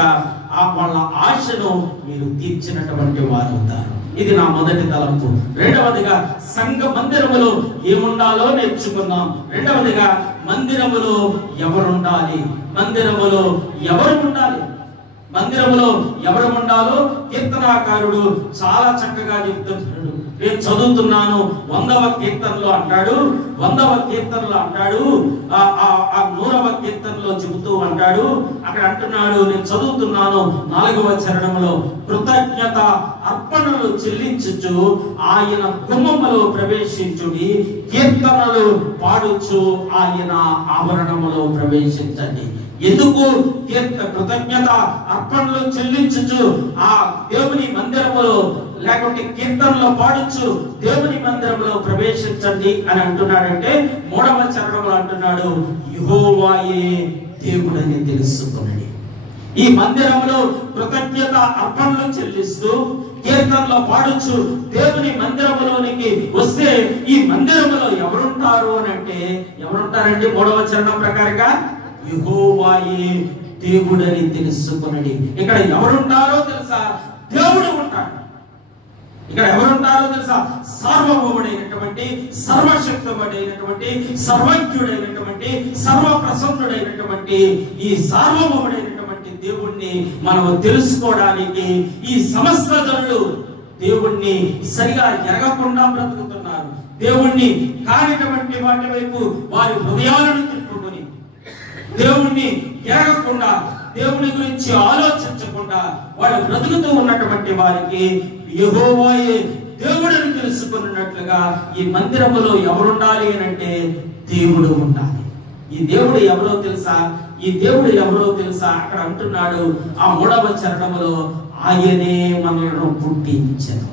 వాళ్ళ ఆశను మీరు తీర్చినటువంటి వారు అవుతారు. ఇది నా మొదటి తలంపు. రెండవదిగా సంఘ మందిరములో ఏముండాలో నేర్చుకుందాం. రెండవదిగా మందిరములో ఎవరుండాలి, మందిరములో ఎవరు ఉండాలో కీర్తనాకారుడు చాలా చక్కగా చెప్తున్నాడు. నేను చదువుతున్నాను 100వ కీర్తనలో అంటాడు, 100వ కీర్తనలో అంటాడు, ఆ 100వ కీర్తనలో చెబుతూ అంటాడు, అక్కడ అంటున్నాడు, నేను చదువుతున్నాను 4వ చరణంలో, కృతజ్ఞత అర్పణలు చెల్లించుచు ఆయన గుమ్మములో ప్రవేశించుడి, కీర్తనలు పాడుచు ఆయన ఆవరణములో ప్రవేశించండి. ఎందుకు కృతజ్ఞత అర్పణలు చెల్లించుచు ఆ దేవుని మందిరములో లేకుంటే కీర్తనలో పాడుచు దేవుని మందిరంలో ప్రవేశించండి అని అంటున్నాడంటే, 3వ చరణంలో అంటున్నాడు, యెహోవాయే దేవుడని తెలుసుకొనండి. ఈ మందిరంలో కృతజ్ఞత అర్పణలు చెల్లిస్తూ కీర్తనలో పాడుచు దేవుని మందిరములోనికి వస్తే ఈ మందిరములో ఎవరుంటారు అని అంటే, ఎవరుంటారండి? 3వ చరణం ప్రకారంగా యెహోవాయే దేవుడని తెలుసుకొనండి. ఇక్కడ ఎవరుంటారో తెలుసా? దేవుడు ఉంటాడు. ఇక్కడ ఎవరుంటారో తెలుసా? సార్వభౌముడైనటువంటి, సర్వశక్తుడైనటువంటి, సర్వజ్ఞుడైనటువంటి, సర్వప్రసన్నుడైనటువంటి ఈ సార్వభౌముడైనటువంటి దేవుణ్ణి మనం తెలుసుకోవడానికి ఈ సమస్త జనులు దేవుణ్ణి సరిగా ఎరగకుండా బ్రతుకుతున్నారు. దేవుణ్ణి కానిటువంటి వాటి వైపు వారి హృదయాలను తిప్పుకొని, దేవుణ్ణి ఎరగకుండా, దేవుని గురించి ఆలోచించకుండా వాడు బ్రతుకుతూ ఉన్నటువంటి వారికి యెహోవాయే దేవుడిని తెలుసుకున్నట్లుగా ఈ మందిరములో ఎవరుండాలి అని అంటే దేవుడు ఉండాలి. ఈ దేవుడు ఎవరో తెలుసా? అక్కడ అంటున్నాడు ఆ 3వ చరణములో, ఆయనే మనలను పుట్టించెను.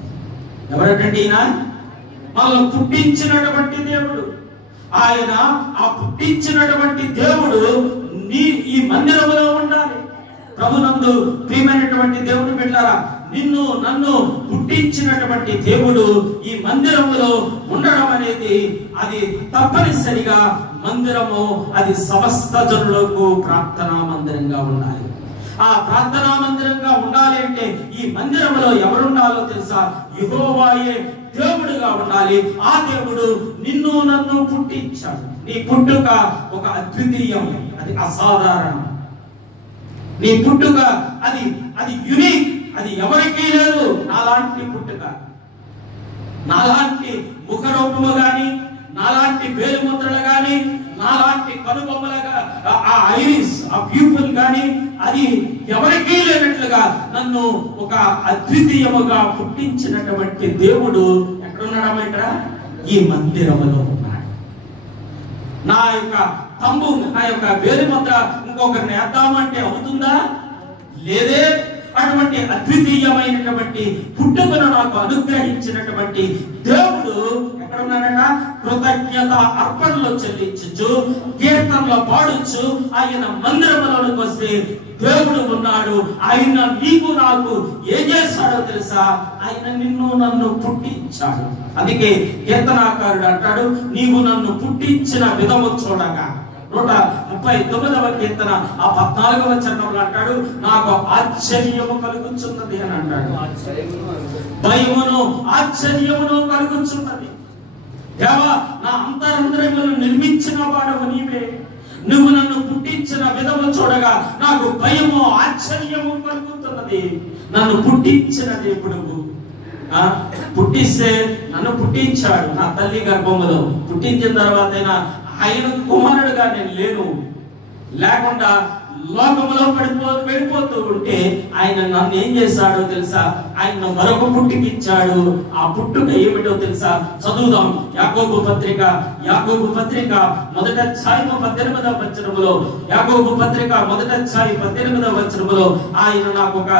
ఎవరంటే ఈయన మనల్ని పుట్టించినటువంటి దేవుడు. ఆయన ఆ పుట్టించినటువంటి దేవుడు ఈ మందిరములో ఉండాలి. ప్రభునందు ప్రియమైనటువంటి దేవుని బిడ్డలారా, నిన్ను నన్ను పుట్టించినటువంటి దేవుడు ఈ మందిరములో ఉండడం అనేది అది తప్పనిసరిగా మందిరము అది సమస్త జనులకు ప్రార్థనా మందిరంగా ఉండాలి. ఆ ప్రార్థనా మందిరంగా ఉండాలి అంటే ఈ మందిరములో ఎవరుండాలో తెలుసా? యెహోవాయే దేవుడుగా ఉండాలి. ఆ దేవుడు నిన్ను నన్ను పుట్టించాడు. నీ పుట్టుక ఒక అద్వితీయం, అది అసాధారణం. నీ పుట్టుక అది యునిక్, అది ఎవరికీ లేదు. నాలాంటి పుట్టుక, నాలాంటి ముఖరూపము గాని, నాలాంటి వేలుముద్రలు గాని, నాలాంటి కనుబొమ్మలుగా ఆ ఐరిస్, ఆ ప్యూపుల్ గాని అది ఎవరికీ లేనట్లుగా నన్ను ఒక అద్వితీయముగా పుట్టించినటువంటి దేవుడు ఎక్కడున్నాడు? ఇక్కడ ఈ మందిరములో ఉన్నాడు. నా యొక్క తంబు, నా యొక్క వేలుముద్ర ఇంకొకరిని వేద్దామంటే అవుతుందా? లేదే. అటువంటి అద్వితీయమైనటువంటి పుట్టుకను నాకు అనుగ్రహించినటువంటి దేవుడు ఎక్కడున్నాడట? కృతజ్ఞత అర్పణలు చెల్లించు, కీర్తనలో పాడుచు ఆయన మందిరములోనికి వస్తే దేవుడు ఉన్నాడు. ఆయన నీకు నాకు ఏం చేస్తాడో తెలుసా? ఆయన నిన్ను నన్ను పుట్టించాడు. అందుకే కీర్తనాకారుడు అంటాడు, నీవు నన్ను పుట్టించిన విధము చూడగా. 139వ కీర్తన ఆ 14వ చరణంలో అంటాడు, నాకు ఆశ్చర్యము కలుగుచున్నది అని అంటాడు. భయమును ఆశ్చర్యమును కలుగుచున్నది. దేవా, నా అంతరంద్రియమును నిర్మించిన వాడవు నీవే. నువ్వు నన్ను పుట్టించిన విధము చూడగా నాకు భయము ఆశ్చర్యము కలుగుతున్నది. నన్ను పుట్టించిన దేవుడు పుట్టిస్తే నన్ను పుట్టించాడు. నా తల్లి గర్భములో పుట్టించిన తర్వాత ఆయన కుమారుడుగా నేను లేను, లేకుండా లోకంలో వెళ్ళిపోతూ ఉంటే ఆయన నన్ను ఏం చేశాడో తెలుసా? ఆయన మరొక పుట్టుకిచ్చాడు. ఆ పుట్టుక ఏమిటో తెలుసా? చదువుదాం. యాకోబు పత్రిక 1:18 వచనములో, యాకోబు పత్రిక 1:18 ఆయన నాకు ఒక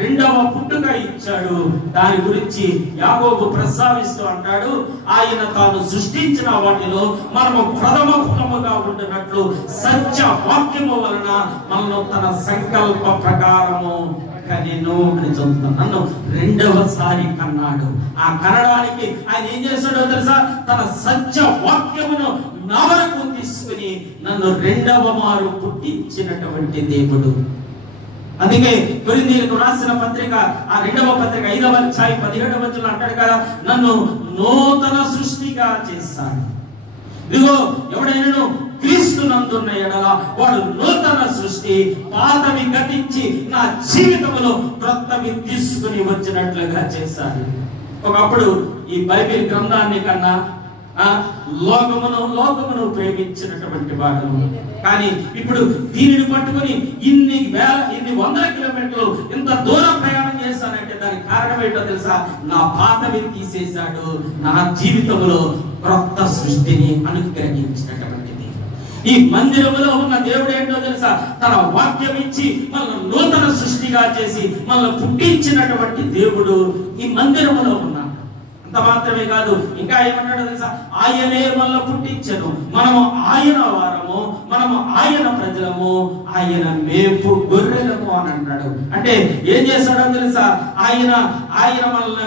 రెండవ పుట్టుక ఇచ్చాడు. దాని గురించి యాకోబు ప్రస్తావిస్తూ అంటాడు, ఆయన తాను సృష్టించిన వాటిలో మనము ప్రథమ ఫలముగా ఉంటున్నట్లు సత్య వాక్యము వలన మనను తన సంకల్ప ప్రకారము కనెను అని చదువుతాం. నన్ను రెండవసారి కన్నాడు. ఆ కనడానికి ఆయన ఏం చేశాడో తెలుసా? తన సత్య వాక్యమును నా వరకు తీసుకుని నన్ను రెండవ మారు పుట్టించినటువంటి దేవుడు. అందుకే కొరింథీయులకు రాసిన పత్రిక, ఆ 2వ పత్రిక 5వ అధ్యాయం 17వ వచనంలో అంటాడు కదా, నన్ను నూతన సృష్టిగా చేశాడు. ఇదిగో ఎవడైనా క్రీస్తునందున్న ఎడల వాడు నూతన సృష్టి, పాతవి గతించి నా జీవితంలో క్రొత్తవి తీసుకుని వచ్చినట్లుగా చేశాడు. ఒకప్పుడు ఈ బైబిల్ గ్రంథాన్ని కన్నా లోకమును ప్రేమించినటువంటి వాడు. కానీ ఇప్పుడు దీనిని పట్టుకుని ఇన్ని వందల కిలోమీటర్లు ఇంత దూరం ప్రయాణం చేశానంటే దానికి కారణం ఏంటో తెలుసా? నా పాతవి తీసేశాడు, నా జీవితంలో క్రొత్త సృష్టిని అనుగ్రహించినటువంటిది. ఈ మందిరములో ఉన్న దేవుడు ఏంటో తెలుసా? తన వాక్యం ఇచ్చి మనల్ని నూతన సృష్టిగా చేసి మనల్ని పుట్టించినటువంటి దేవుడు ఈ మందిరములో ఉన్నాడు. అంత మాత్రమే కాదు, ఇంకా ఏమన్నాడో తెలుసా? ఆయనే మనల్ని పుట్టించెను, మనము ఆయన వారము, మనము ఆయన ప్రజలము, ఆయన మేపు గొర్రెలము అని అంటాడు. అంటే ఏం చేశాడో తెలుసా? ఆయన మనల్ని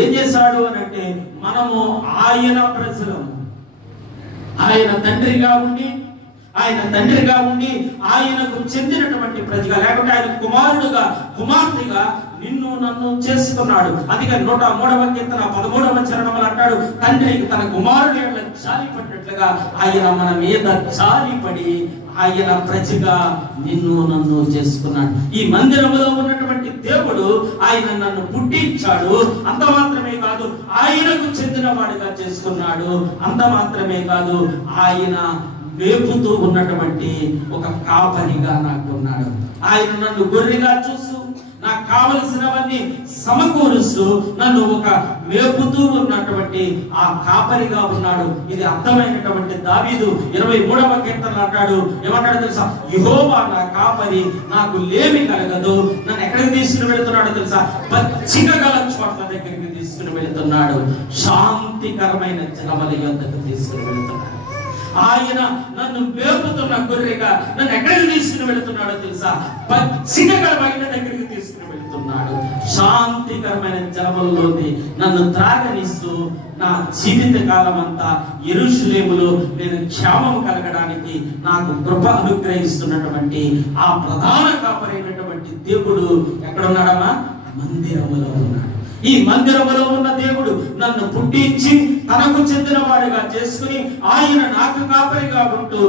ఏం చేశాడు అని అంటే, మనము ఆయన ప్రజలము. ఆయన తండ్రిగా ఉండి ఆయనకు చెందినటువంటి ప్రజగా, లేకుంటే ఆయన కుమార్తెగా నిన్ను నన్ను చేసుకున్నాడు. అందుకే 103వ కీర్తన 13వ చరణంలో అంటాడు, తండ్రి తన కుమారుడు జాలిపడినట్లుగా ఆయన మన మీద జాలిపడి ఆయన ప్రజగా నిన్ను నన్ను చేసుకున్నాడు. ఈ మందిరంలో ఉన్నటువంటి దేవుడు ఆయన నన్ను పుట్టించాడు. అంత మాత్రమే కాదు, ఆయనకు చెందిన వాడిగా చేసుకున్నాడు. అంత మాత్రమే కాదు, ఆయన వేపుతూ ఉన్నటువంటి ఒక కాపరిగా నాకు ఉన్నాడు. ఆయన నన్ను గొర్రెగా చూస్తూ నాకు కావలసినవన్నీ సమకూరుస్తూ నన్ను ఒక మేపుతూ ఉన్నటువంటి ఆ కాపరిగా ఉన్నాడు. ఇది అర్థమైనటువంటి దావీదు 23వ కీర్తనలో అంటాడు, ఏమంటాడు తెలుసా? యెహోవా నా కాపరి, నాకు లేమి కలగదు. నన్ను ఎక్కడికి తీసుకుని వెళుతున్నాడో తెలుసా? పచ్చిక గల చోట్ల దగ్గరికి తీసుకుని వెళుతున్నాడు. శాంతికరమైన జలముల యొద్దకు తీసుకుని వెళుతున్నాడు. ఆయన నన్ను మేపుతున్న గొర్రెగా నన్ను ఎక్కడికి తీసుకుని వెళుతున్నాడో తెలుసా? పచ్చిక గల బయట దగ్గరికి తీసుకుని వెళుతున్నాడు. శాంతికరమైన జలముల్లోని నన్ను త్రాగనిస్తూ నా జీవిత కాలం అంతా యెరూషలేములో నేను క్షేమం కలగడానికి నాకు కృప అనుగ్రహిస్తున్నటువంటి ఆ ప్రధాన కాపరైనటువంటి దేవుడు ఎక్కడున్నాడమ్మా? మందిరములో ఉన్నాడు. ఈ మందిరములో ఉన్న దేవుడు నన్ను పుట్టించి తనకు చెందిన వాడిగా చేసుకుని ఆయన నాకు కాపరిగా ఉంటూ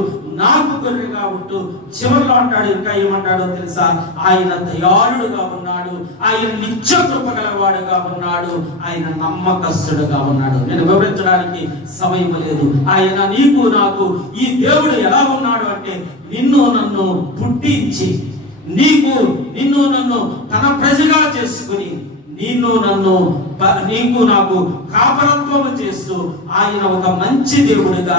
నాకు గొర్రెగా ఉంటూ చివరిలో అంటాడు, ఇంకా ఏమంటాడో తెలుసా? ఆయన దయాళుడుగా ఉన్నాడు, ఆయన నిత్య కృప గలవాడుగా ఉన్నాడు, ఆయన నమ్మకస్తుడుగా ఉన్నాడు. నేను వివరించడానికి సమయం లేదు. ఆయన నీకు నాకు ఈ దేవుడు ఎలా ఉన్నాడు అంటే, నిన్ను నన్ను పుట్టించి నిన్ను నన్ను తన ప్రజగా చేసుకుని నీకు నాకు కాపరత్వము చేస్తూ ఆయన ఒక మంచి దేవుడుగా,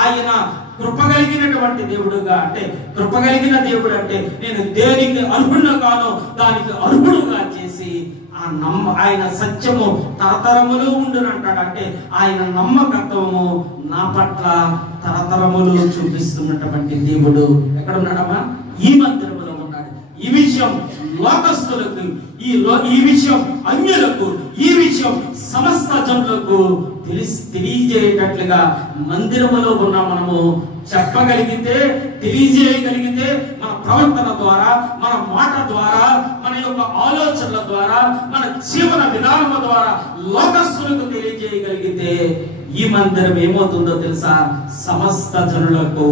ఆయన కృపగలిగినటువంటి దేవుడుగా, అంటే కృపగలిగిన దేవుడు అంటే నేను దేనికి అర్హుడు కానో దానికి అర్హుడుగా చేసి ఆయన సత్యము తరతరములు ఉండునంటాడు. అంటే ఆయన నమ్మకత్వము నా పట్ల తరతరములు చూపిస్తున్నటువంటి దేవుడు ఎక్కడున్నాడమ్మా? ఈ మందిరములో ఉన్నాడు. ఈ విషయం లోకస్తులకు, ఈ విషయం అన్యులకు, ఈ విషయం సమస్త జనులకు తెలియజేయటట్లుగా మందిరములో ఉన్న మనము చెప్పగలిగితే, తెలియజేయగలిగితే, మన ప్రవర్తన ద్వారా, మన మాట ద్వారా, మన యొక్క ఆలోచనల ద్వారా, మన జీవన విధానము ద్వారా లోకస్తులకు తెలియజేయగలిగితే ఈ మందిరం ఏమవుతుందో తెలుసా? సమస్త జనులకు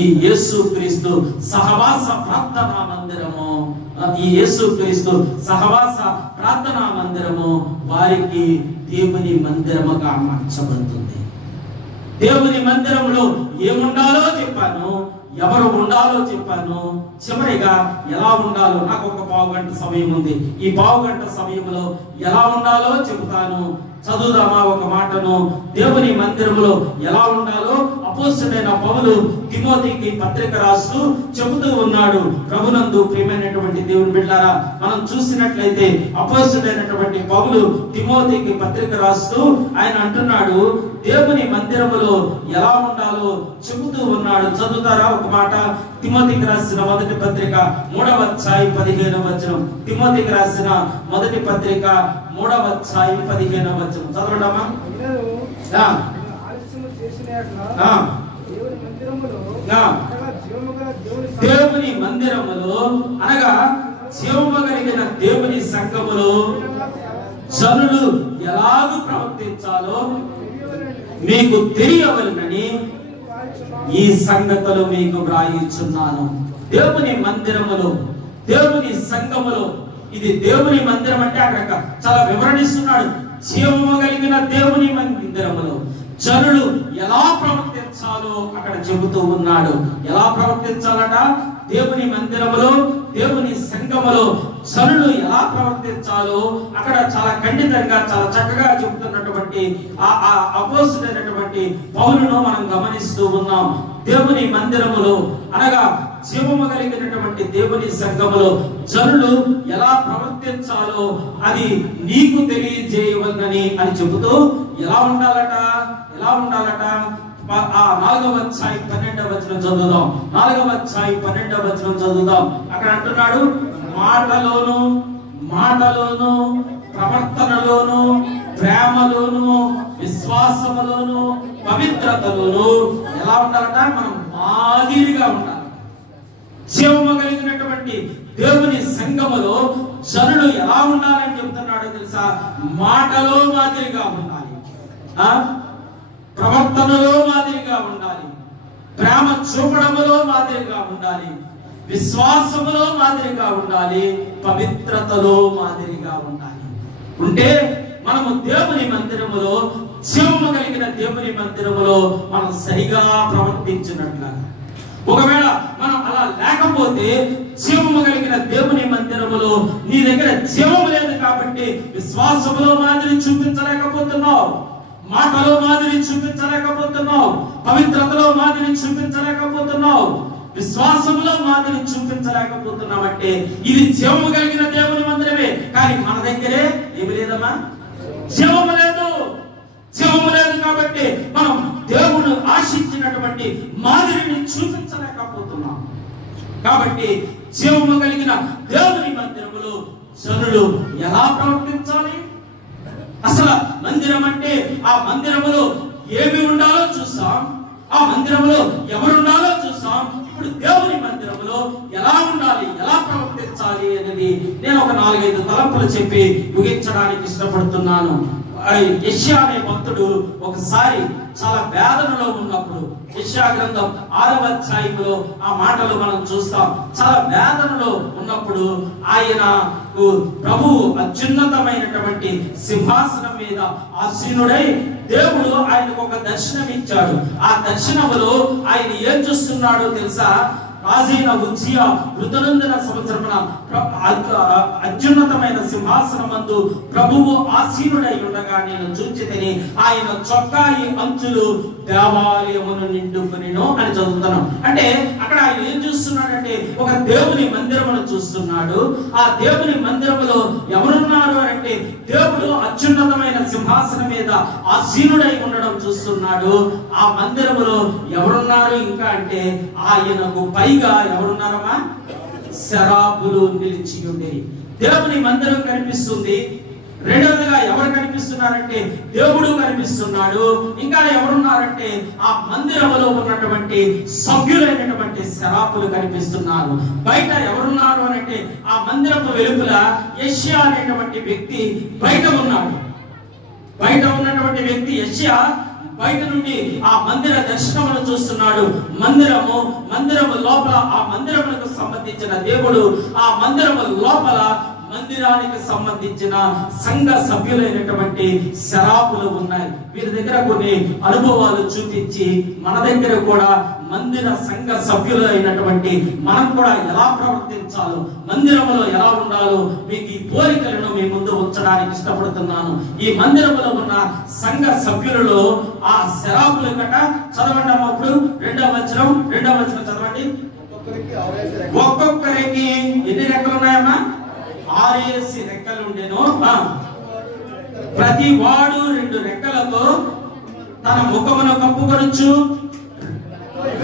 ఈ యేసుక్రీస్తు సహవాస ప్రార్థనా మందిరము, ఈ యేసుక్రీస్తు సహవాస ప్రార్థనా మందిరము వారికి దేవుని మందిరముగా మార్చబడుతుంది. దేవుని మందిరంలో ఏముండాలో చెప్పాను, ఎవరు ఉండాలో చెప్పాను. చివరిగా ఎలా ఉండాలో, నాకు ఒక పావుగంట సమయం ఉంది. ఈ పావుగంట సమయంలో ఎలా ఉండాలో చెబుతాను. చదువుదామా ఒక మాటను? దేవుని మందిరంలో ఎలా ఉండాలో అపోస్తలుడైన పౌలు తిమోతికి పత్రిక రాస్తూ చెబుతూ ఉన్నాడు. ప్రభునందు ప్రియమైనటువంటి దేవుని బిడ్డలారా, మనం చూసినట్లయితే అపోస్తలుడైనటువంటి పౌలు తిమోతికి పత్రిక రాస్తూ ఆయన అంటున్నాడు, దేవుని మందిరములో ఎలా ఉండాలో చెబుతూ ఉన్నాడు. చదువుతారా ఒక మాట? తిమోతికి రాసిన మొదటి పత్రిక 3వ అధ్యాయం 15వ వచనం. తిమోతికి రాసిన మొదటి పత్రిక 3వ అధ్యాయం 15వ వచనం చదవడమా? దేవుని మందిరములో అనగా జీవము కలిగిన దేవుని సంఘములో జనులు ఎలాగూ ప్రవర్తించాలో మీకు తెలియవలనని ఈ సంగతులు మీకు వ్రాయిచున్నాను. దేవుని మందిరములో, దేవుని సంఘములో, ఇది దేవుని మందిరం అంటే అక్కడ చాలా వివరణిస్తున్నాడు. జీవము కలిగిన దేవుని మందిరములో జనులు ఎలా ప్రవర్తించాలో అక్కడ చెబుతూ ఉన్నాడు. ఎలా ప్రవర్తించాలట? దేవుని మందిరములో, దేవుని సంఘములో జనులు ఎలా ప్రవర్తించాలో అక్కడ చాలా ఖండితంగా, చాలా చక్కగా చెబుతున్నటువంటి ఆ అపోస్తలుడైనటువంటి పౌలును మనం గమనిస్తూ ఉన్నాం. దేవుని మందిరములో అనగా జీవము కలిగినటువంటి దేవుని సంఘములో జనులు ఎలా ప్రవర్తించాలో అది నీకు తెలియజేయవలనని అని చెబుతూ ఎలా ఉండాలట? ఎలా ఉండాలట? ఆ 4వ అధ్యాయం 12వ వచనం చదువుదాం. 4వ అధ్యాయం 12వ వచనం చదువుదాం. అక్కడ అంటున్నాడు, మాటలోను ప్రవర్తనలోను ప్రేమలోను విశ్వాసములోను పవిత్రతలోను ఎలా ఉండాలట? మనం మాదిరిగా ఉండాలి. జీవము కలిగినటువంటి దేవుని సంఘములో జనులు ఎలా ఉండాలని చెబుతున్నాడో తెలుసా? మాటలో మాదిరిగా ఉండాలి, ప్రవర్తనలో మాదిరిగా ఉండాలి, ప్రేమ చూపడములో మాదిరిగా ఉండాలి, విశ్వాసములో మాదిరిగా ఉండాలి, పవిత్రతలో మాదిరిగా ఉండాలి. ఉంటే మనము దేవుని మందిరములో, జీవము కలిగిన దేవుని మందిరములో మనం సరిగా ప్రవర్తించినట్లుగా. ఒకవేళ మనం అలా లేకపోతే, జీవము కలిగిన దేవుని మందిరములో నీ దగ్గర జీవము లేదు కాబట్టి విశ్వాసములో మాదిరి చూపించలేకపోతున్నావు, మాటలో మాదిరి చూపించలేకపోతున్నావు, పవిత్రతలో మాదిరి చూపించలేకపోతున్నావు, విశ్వాసములో మాదిరి చూపించలేకపోతున్నావు. అంటే ఇది జీవము కలిగిన దేవుని మందిరమే, కానీ మన దగ్గరే ఏమి లేదమ్మా? జీవము లేదు. జీవము లేదు కాబట్టి మనం దేవుడు ఆశించినటువంటి మాదిరిని చూపించలేకపోతున్నాం. కాబట్టి జీవము కలిగిన దేవుని మందిరములో జనులు ఎలా ప్రవర్తించాలి? అసలు మందిరం అంటే ఆ మందిరములో ఏమి ఉండాలో చూస్తాం, ఆ మందిరములో ఎవరు ఉండాలో చూస్తాం. ఇప్పుడు దేవుని మందిరములో ఎలా ఉండాలి, ఎలా ప్రవర్తించాలి అనేది నేను ఒక 4-5 తలంపులు చెప్పి ముగించడానికి ఇష్టపడుతున్నాను. యెషయా అనే భక్తుడు ఒకసారి చాలా వేదనలో ఉన్నప్పుడు, యెషయా గ్రంథం 6వ అధ్యాయంలో ఆ మాటలు మనం చూస్తాం. చాలా వేదనలో ఉన్నప్పుడు ఆయన ప్రభువు అత్యున్నతమైనటువంటి సింహాసనం మీద ఆసీనుడై దేవుడు ఆయనకు ఒక దర్శనం ఇచ్చాడు. ఆ దర్శనములో ఆయన ఏం చూస్తున్నాడో తెలుసా? రాజైన ఉజ్జియా మృతునందన సంవత్సరమున అత్యున్నతమైన సింహాసనమందు ప్రభువు ఆసీనుడై ఉండగా నేను చూచితిని, ఆయన చొక్కాయి అంచులు దేవాలయమును నిండుకొనెను అని చదువుతున్నాం. అంటే అక్కడ ఆయన ఏం చూస్తున్నాడంటే ఒక దేవుని మందిరమును చూస్తున్నాడు. ఆ దేవుని మందిరములో ఎవరున్నారు అంటే దేవుడు అత్యున్నతమైన సింహాసనం మీద ఆసీనుడై ఉండడం చూస్తున్నాడు. ఆ మందిరములో ఎవరున్నారు ఇంకా అంటే ఆయనకు పైగా ఎవరున్నారమ్మా? శరాపులు నిలిచి ఉండేవి. దేవుని మందిరం కనిపిస్తుంది. రెండవదిగా ఎవరు కనిపిస్తున్నారంటే దేవుడు కనిపిస్తున్నాడు. ఇంకా ఎవరున్నారంటే ఆ మందిరములో ఉన్నటువంటి సభ్యులైనటువంటి శరాపులు కనిపిస్తున్నారు. బయట ఎవరున్నారు అంటే ఆ మందిరపు వెలుపల యెషయా అనేటువంటి వ్యక్తి బయట ఉన్నాడు. బయట ఉన్నటువంటి వ్యక్తి యెషయా బయట నుండి ఆ మందిర దర్శనమును చూస్తున్నాడు. మందిరము లోపల ఆ మందిరములకు సంబంధించిన దేవుడు, ఆ మందిరము లోపల మందిరానికి సంబంధించిన సంఘ సభ్యులైనటువంటి శరాపులు ఉన్నాయి. వీరి దగ్గర కొన్ని అనుభవాలు చూపించి మన దగ్గర కూడా మందిర సంఘ సభ్యులు అయినటువంటి మనం కూడా ఎలా ప్రవర్తించాలో, మందిరంలో ఎలా ఉండాలో మీకు ఈ పోలికలను మీ ముందు ఉంచడానికి ఇష్టపడుతున్నాను. ఈ మందిరంలో ఉన్న సంఘ సభ్యులలో ఆ శరాపులు గట చదవండి అమ్మ. అప్పుడు రెండవ వచనం చదవండి. ఒక్కొక్కరికి ఎన్ని రెక్కలు ఉన్నాయమ్మా? 6 రెక్కలు ఉండేను. ప్రతి వాడు 2 రెక్కలతో తన ముఖమును కప్పుకొనుచు,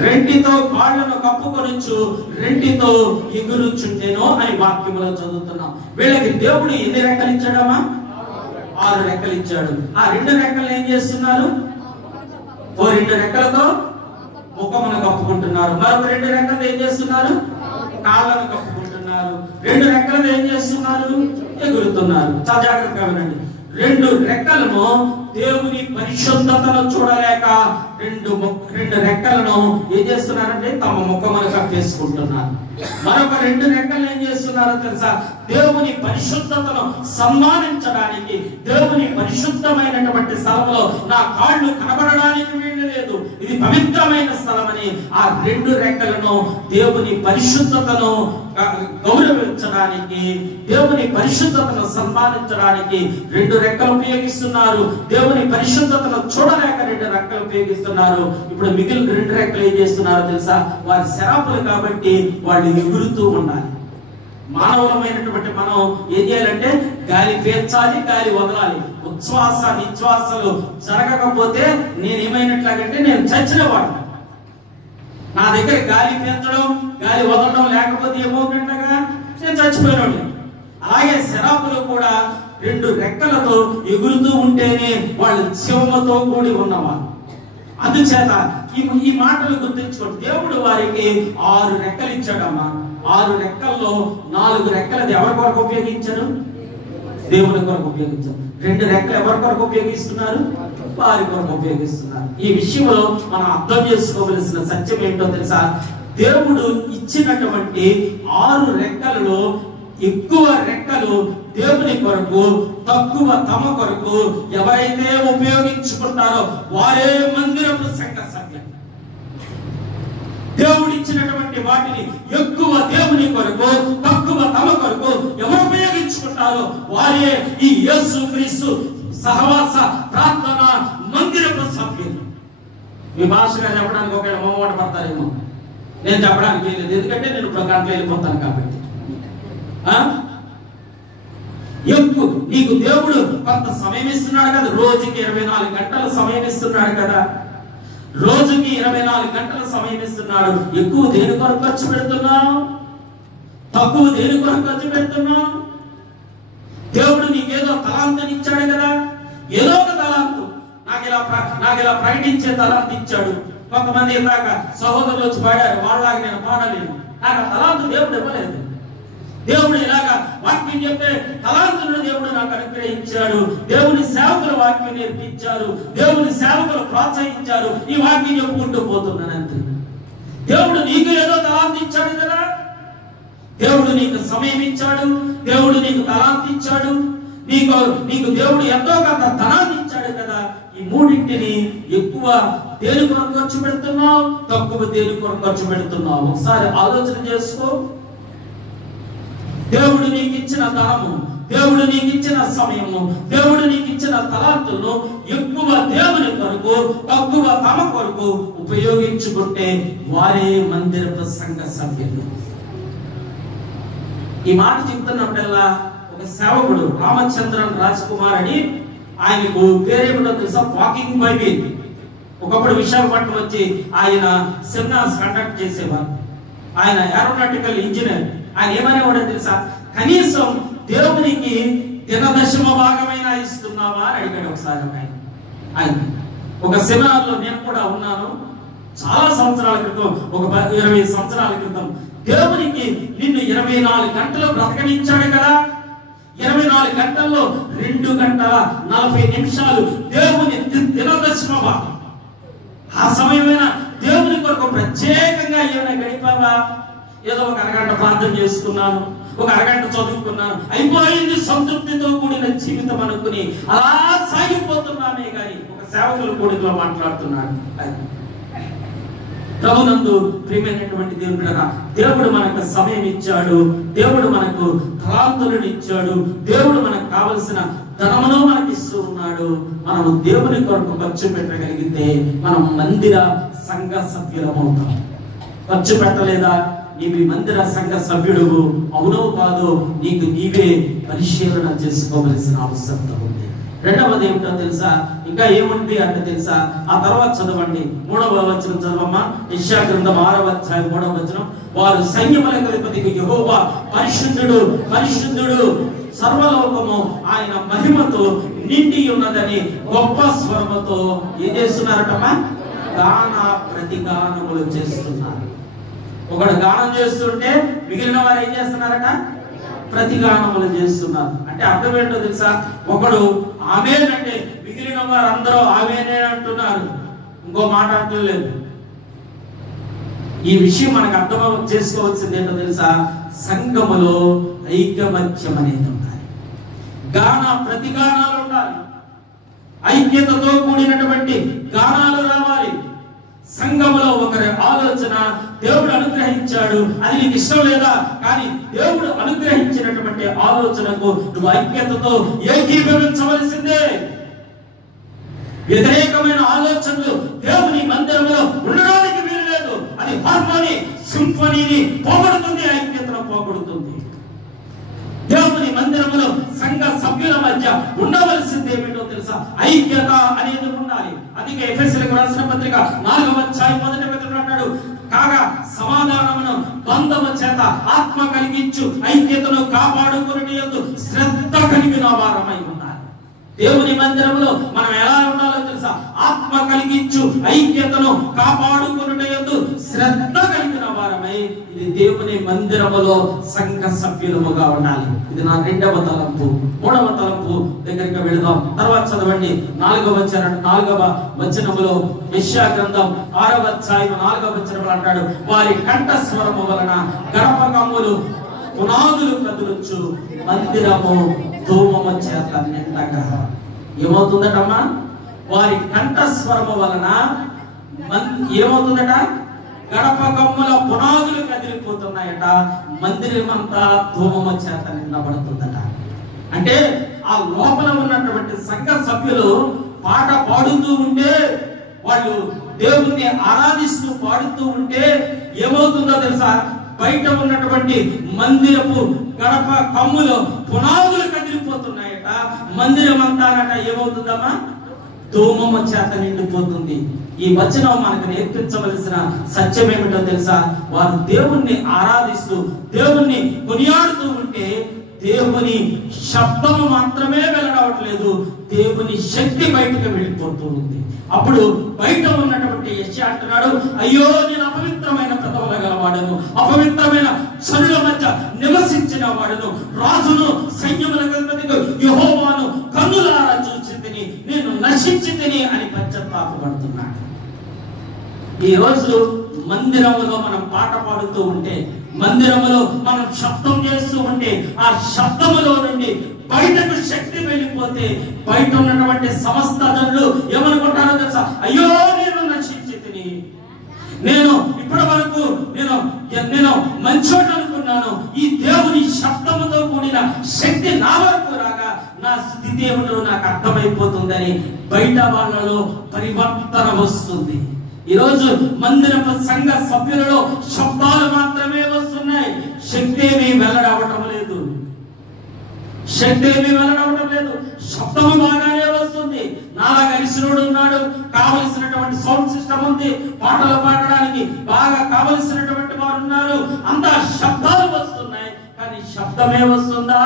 రెంటితో కాళ్ళను కప్పుకొనుచు, రెంటితో ఎగురుచుండెను అని వాక్యములో చదువుతున్నాం. వీళ్ళకి దేవుడు ఎన్ని రెక్కలు ఇచ్చాడమ్మా? 6 రెక్కలు ఇచ్చాడు. ఆ 2 రెక్కలు ఏం చేస్తున్నారు? 2 రెక్కలతో ముఖమును కప్పుకుంటున్నారు. మరొక 2 రెక్కలు ఏం చేస్తున్నారు? కాళ్ళను కప్పుకుంటున్నారు. 2 రెక్కలు ఏం చేస్తున్నారు? ఎగురుతున్నారు. చాలా జాగ్రత్తగా వినండి. 2 రెక్కలను దేవుని పరిశుద్ధతను చూడలేక 2 రెక్కలను ఏం చేస్తున్నారంటే తమ ముఖమును కప్పేసుకుంటున్నారు. మరొక 2 రెక్కలు ఏం చేస్తున్నారో తెలుసా? దేవుని పరిశుద్ధతను సన్మానించడానికి, దేవుని పరిశుద్ధమైనటువంటి స్థలంలో నా కాళ్ళు కనబడడానికి వీలు లేదు, ఇది పవిత్రమైన స్థలమని ఆ 2 రెక్కలను దేవుని పరిశుద్ధతను గౌరవించడానికి, దేవుని పరిశుద్ధతను సన్మానించడానికి 2 రెక్కలు ఉపయోగిస్తున్నారు. దేవుని పరిశుద్ధతను చూడలేక 2 రెక్కలు ఉపయోగిస్తున్నారు. ఇప్పుడు మిగిలిన 2 రెక్కలు ఏం చేస్తున్నారో తెలుసా? వారి శరాపులు కాబట్టి వాళ్ళు ఎగురుతూ ఉండాలి. మానవులమైనటువంటి మనం ఏం చేయాలంటే గాలి పీల్చాలి, గాలి వదలాలి. ఉచ్ఛ్వాస నిశ్వాసలు జరగకపోతే నేనేమైనట్లాగంటే నేను చచ్చినవాడు. నా దగ్గర గాలి పీల్చడం, గాలి వదలడం లేకపోతే ఏమవుతున్నట్లుగా నేను చచ్చిపోయినాడు. అలాగే శరాపులు కూడా 2 రెక్కలతో ఎగురుతూ ఉంటేనే వాళ్ళు శివముతో కూడి ఉన్నవారు. అందుచేత ఈ మాటలు గుర్తించుకోండి. దేవుడు వారికి 6 రెక్కలు ఇచ్చాడమ్మా. 6 రెక్కల్లో 4 రెక్కలది ఎవరి కొరకు ఉపయోగించారు? దేవుని కొరకు ఉపయోగించారు. 2 రెక్కలు ఎవరి కొరకు ఉపయోగిస్తున్నారు? వారి కొరకు ఉపయోగిస్తున్నారు. ఈ విషయంలో మనం అర్థం చేసుకోవలసిన సత్యం ఏంటో తెలుసా? దేవుడు ఇచ్చినటువంటి 6 రెక్కలలో ఎక్కువ రెక్కలు దేవుని కొరకు, తక్కువ తమ కొరకు ఎవరైతే ఉపయోగించుకుంటారో వారే మందిరపు సంఘ సభ్యులు. దేవుడు ఇచ్చినటువంటి వాటిని ఎక్కువ దేవుని కొరకు, తక్కువ తమ కొరకు ఎవరు ఉపయోగించుకుంటారో వారే ఈ యేసుక్రీస్తు సహవాస ప్రార్థన మందిరపు సభ్యులు. మీ భాషగా చెప్పడానికి ఒక మొహమాట పడతారేమో, నేను చెప్పడానికి లేదు, ఎందుకంటే నేను ఇప్పుడు గంటలు వెళ్ళిపోతాను కాబట్టి. నీకు దేవుడు కొంత సమయం ఇస్తున్నాడు కదా, రోజుకి 24 గంటల సమయం ఇస్తున్నాడు కదా, రోజుకి 24 గంటల సమయం ఇస్తున్నాడు. ఎక్కువ దేని కొరకు ఖర్చు పెడుతున్నావు? తక్కువ దేని కొరకు ఖర్చు పెడుతున్నావు? దేవుడు నీకేదో తలాంతని ఇచ్చాడు కదా, ఏదో ఒక తలాంతు నాకు ఇలా ప్రకటించే తలాంతు ఇచ్చాడు. కొంతమంది ఇందాక సహోదరులు వచ్చి పాడారు, వాళ్ళలాగా నేను పాడలేను. నాకు ఆ తలాంతు దేవుడు ఇవ్వలేదు. దేవుడు ఇలాగా వాక్యం చెప్పే తలాంతులను దేవుడు నాకు అనుగ్రహించాడు. దేవుని సేవకుల వాక్యం నేర్పించారు, దేవుని సేవకులు ప్రోత్సహించారు. ఈ వాక్యం చెప్పుకుంటూ పోతున్నాను అంతే. దేవుడు నీకు ఏదో తలాంతు ఇచ్చాడు కదా, దేవుడు నీకు సమయం ఇచ్చాడు, దేవుడు నీకు తలాంతు ఇచ్చాడు, నీకు దేవుడు ఎంతో కొంత ధనాన్ని ఇచ్చాడు కదా. ఈ మూడింటిని ఎక్కువ దేని కొరకు ఖర్చు పెడుతున్నావు, తక్కువ దేని కొరకు ఖర్చు పెడుతున్నావు? ఒకసారి ఆలోచన చేసుకో. దేవుడు నీకు ఇచ్చిన ధనము, దేవుడు నీకు ఇచ్చిన సమయము, దేవుడు నీకు ఇచ్చిన తలాంతులను ఎక్కువ దేవుని కొరకు, తక్కువ తమ కొరకు ఉపయోగించుకుంటే వారే మందిరపు సంఘ సభ్యులు. ఈ మాట చెప్తున్నప్పుడల్లా ఒక సేవకుడు రామచంద్రన్ రాజ్ కుమార్ అని, ఆయనకు పేరేమిటో తెలుసా? Walking Bible. ఒకప్పుడు విశాఖపట్నం వచ్చి ఆయన సెమినార్స్ కండక్ట్ చేసేవారు. ఆయన ఏరోనాటికల్ ఇంజనీర్. ఆయన ఏమనేవాడో తెలుసా? కనీసం దేవునికి దినదశమ భాగమైన ఇస్తున్నావా అని అడిగాడు ఒకసారి ఆయన. ఒక సెమినార్లో నేను కూడా ఉన్నాను చాలా సంవత్సరాల క్రితం, ఒక 20 సంవత్సరాల క్రితం. దేవునికి నిన్ను 24 గంటలు బ్రతకనిచ్చాడు కదా, 24 గంటల్లో 2 గంటల 40 నిమిషాలు దేవుని దినదశమ భాగం. ఆ సమయమైన దేవుని కొరకు ప్రత్యేకంగా ఏమైనా గడిపావా? ఏదో ఒక అరగంట ప్రార్థన చేసుకున్నాను, ఒక అరగంట చదువుకున్నాను, అయిపోయింది, సంతృప్తితో కూడిన జీవితం అనుకుని అలా సాగిపోతున్నామే కానీ ఒక సేవకుల కూడికలో మాట్లాడుతున్నాడు. ప్రభునందు ప్రియమైనటువంటి దేవుడు, దేవుడు మనకు సమయం ఇచ్చాడు, దేవుడు మనకు తలాంతులను ఇచ్చాడు, దేవుడు మనకు కావలసిన ధనమును మనకి ఇస్తూ ఉన్నాడు. మనము దేవుని కొరకు ఖర్చు పెట్టగలిగితే మనం మందిర సంఘ సభ్యులమవుతాం. ఖర్చు పెట్టలేదా? నీవి మందిర సంఘ సభ్యుడు అవునో కాదో నీకు నీవే పరిశీలన చేసుకోవలసిన అవసరం ఉంది. రెండవది ఏమిటో తెలుసా? ఇంకా ఏముంది అంటే తెలుసా? ఆ తర్వాత చదవండి, 3వ వచనం చదవమ్మా. యెషయా గ్రంథం 6వ అధ్యాయం 3వ వచనం. వారు సైన్యములకు అధిపతి యెహోవా పరిశుద్ధుడు పరిశుద్ధుడు, సర్వలోకము ఆయన మహిమతో నిండి ఉన్నదని గొప్ప స్వరముతో ఏం చేస్తున్నారటమ్మా? గాన ప్రతిగానములు చేస్తున్నారు. ఒకడు గానం చేస్తుంటే మిగిలిన వారు ఏం చేస్తున్నారట? ప్రతిగానములు చేస్తున్నారు. అంటే అర్థం ఏంటో తెలుసా? ఒకడు ఆమేన్ అంటే మిగిలిన వారు అందరూ ఆమేనే అంటున్నారు, ఇంకో మాట అంటలేదు. ఈ విషయం మనకు అర్థం చేసుకోవాల్సింది ఏంటో తెలుసా? సంఘములో ఐకమత్యం అనేది ఉండాలి, గాన ప్రతిగానాలు ఉండాలి, ఐక్యతతో కూడినటువంటి గానాలు రావాలి. సంఘములో ఒకరి ఆలోచన దేవుడు అనుగ్రహించాడు, అది నీకు ఇష్టం లేదా? కానీ దేవుడు అనుగ్రహించినటువంటి ఆలోచనకు నువ్వు ఐక్యతతో ఏకీభవించవలసిందే. వ్యతిరేకమైన ఆలోచనలు దేవుని మందిరంలో ఉండడానికి వీలు లేదు. అది హార్మోని సింఫనీని పోగొడుతుంది, ఐక్యతను పోగొడుతుంది. దేవుని మందిరంలో సంఘ సభ్యుల మధ్య ఉండవలసింది ఏమిటో తెలుసా? ఐక్యత అనేది ఉండాలి. అందుకే ఎఫెసీయులకు రాసిన పత్రిక 4వ అధ్యాయం 1వ వచనం అంటాడు, కాగా సమాధానమును బంధము చేత ఆత్మ కలిగించు ఐక్యతను కాపాడుకొనుటయందు శ్రద్ధ కలిగిన వారమై ఉండాలి. దేవుని మందిరంలో మనం ఎలా ఉండాలో తెలుసా? ఆత్మ కలిగించు ఐక్యతను కాపాడుకొనుటయందు శ్రద్ధ కలిగిన వారమై, ఇది దేవుని మందిరములో సంఘ సభ్యులముగా ఉండాలి. ఇది నా రెండవ తలంపు. 3వ తలంపు దగ్గరికి వెళదాం. తర్వాత చదవండి 4వ వచనములో యెషయా గ్రంథం 6వ అధ్యాయం 4వ వచనములో అంటాడు, వారి కంఠస్వరము వలన గడప కమ్ములు పునాదులు కదులుచు మందిరము ధూమము చేత నిండగా. ఏమవుతుందటమ్మా? వారి కంఠస్వరము వలన ఏమవుతుందట? గడప కమ్ముల పునాదులు కదిలిపోతున్నాయట, మందిరమంతా ధూమము చేత నిండబడుతుందట. అంటే ఆ లోపల ఉన్నటువంటి సంఘ సభ్యులు పాట పాడుతూ ఉంటే, వాళ్ళు దేవుణ్ణి ఆరాధిస్తూ పాడుతూ ఉంటే ఏమవుతుందో తెలుసా? బయట ఉన్నటువంటి మందిరపు గడప కమ్ములో పునాదులు కదిలిపోతున్నాయట, మందిరం అంతానట ఏమవుతుందమ్మా? ధూమము చేత నిండిపోతుంది. ఈ వచనం మనకు నేర్పించవలసిన సత్యం ఏమిటో తెలుసా? వారు దేవుణ్ణి ఆరాధిస్తూ దేవుణ్ణి కొనియాడుతూ ఉంటే దేవుని శబ్దము మాత్రమే వెల్లడవట్లేదు, దేవుని శక్తి బయటకు వెళ్ళిపోతూ ఉంది. అప్పుడు బయట ఉన్నటువంటి యెషయా అంటున్నాడు, అయ్యో నేను అపవిత్రమైన పెదవుల గలవాడను, అపవిత్రమైన చనుల మధ్య నివసించిన వాడను, రాజును సైన్యములకు అధిపతిగా యెహోవాను కన్నులారా చూచి తిని నేను నశించి తిని అని పశ్చాత్తాపపడుతున్నాడు. ఈ రోజు మందిరములో మనం పాట పాడుతూ ఉంటే, మందిరములో మనం శబ్దం చేస్తూ ఉంటే, ఆ శబ్దములో నుండి బయటకు శక్తి వెళ్ళిపోతే బయట ఉన్నటువంటి సమస్త జనులు ఏమనుకుంటారో తెలుసా? అయ్యో నేను నశించి తిని, నేను ఇప్పటి వరకు నేను మంచోడు అనుకున్నాను, ఈ దేవుని శబ్దముతో కూడిన శక్తి నా వరకు రాగా నా స్థితి ఏమిటో నాకు అర్థమైపోతుందని బయట వాళ్ళలో పరివర్తన వస్తుంది. ఈరోజు మందిరపు సంఘ సభ్యులలో శబ్దాలు మాత్రమే వస్తున్నాయి, శక్తి ఏమీ వెల్లడవటం లేదు. శబ్దము బాగానే వస్తుంది. నాలాగా అరిసినోడు ఉన్నాడు, కావలసినటువంటి సౌండ్ సిస్టమ్ ఉంది, పాటలు పాడడానికి బాగా కావలసినటువంటి వారు ఉన్నారు, అంతా శబ్దాలు వస్తున్నాయి. కానీ శబ్దమే వస్తుందా?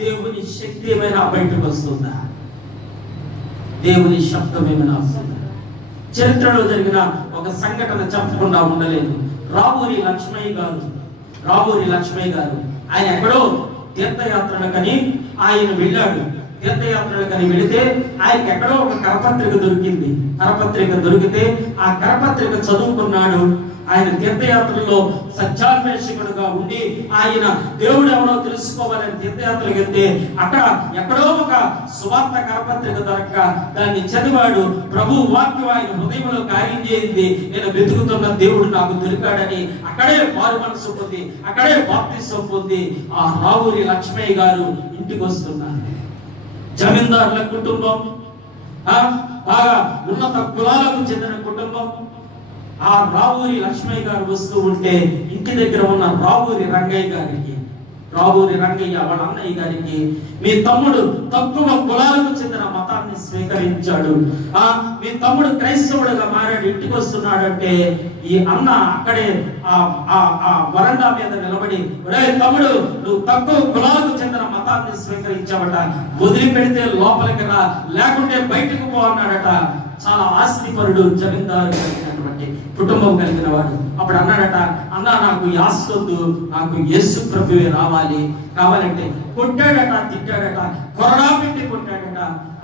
దేవుని శక్తి ఏమైనా బయటకు వస్తుందా? దేవుని శబ్దం ఏమైనా వస్తుందా? చరిత్రలో జరిగిన ఒక సంఘటన చెప్పకుండా ఉండలేదు. రావూరి లక్ష్మయ్య గారు ఆయన ఎక్కడో తీర్థయాత్రలకని ఆయన వెళ్ళాడు. తీర్థయాత్రలకని వెళితే ఆయనకి ఎక్కడో ఒక కరపత్రిక దొరికింది. కరపత్రిక దొరికితే ఆ కరపత్రిక చదువుకున్నాడు. ఆయన తీర్థయాత్రలో సత్యాన్వేషకుడుగా ఉండి ఆయన దేవుడు ఎవరో తెలుసుకుని తెలుసుకోవాలని తీర్థయాత్రలకు వెళ్తే అక్కడ ఎక్కడో ఒక సువార్త కరపత్రిక దొరక్క దాన్ని చదివాడు. ప్రభు వాక్యం ఆయన హృదయంలో కార్యం చేయింది. నేను వెతుకుతున్న దేవుడు నాకు దొరికాడని అక్కడే మారు మనసు పొంది అక్కడే బాప్తిసం పొంది ఆ రావూరి లక్ష్మయ్య గారు ఇంటికి వస్తున్నారు. జమీందారుల కుటుంబం, బాగా ఉన్నత కులాలకు చెందిన కుటుంబం. ఆ రావూరి లక్ష్మయ్య గారు వస్తూ ఉంటే ఇంటి దగ్గర ఉన్న రావూరి రంగయ్య గారికి, రావూరి రంగయ్య వాళ్ళ అన్నయ్య గారికి, మీ తమ్ముడు తక్కువ కులాలకు చెందిన మతాన్ని స్వీకరించాడు, మీ తమ్ముడు క్రైస్తవుడుగా మారాడు, ఇంటికి వస్తున్నాడంటే ఈ అన్న అక్కడే ఆ వరండా మీద నిలబడి, ఒరే తమ్ముడు, నువ్వు తక్కువ కులాలకు చెందిన మతాన్ని స్వీకరించావట, వదిలిపెడితే లోపలికి రా, లేకుంటే బయటకు పో అన్నాడట. చాలా ఆస్తిపరుడు, జమీందారు కలిగినటువంటి కుటుంబం కలిగిన వాడు. అప్పుడు అన్నాడట, అన్న నాకు ఈ ఆస్తి వద్దు, నాకు యేసు ప్రభువే కావాలంటే కొట్టాడట, తిట్టాడట, కొరడా పెట్టి కొట్టాడట.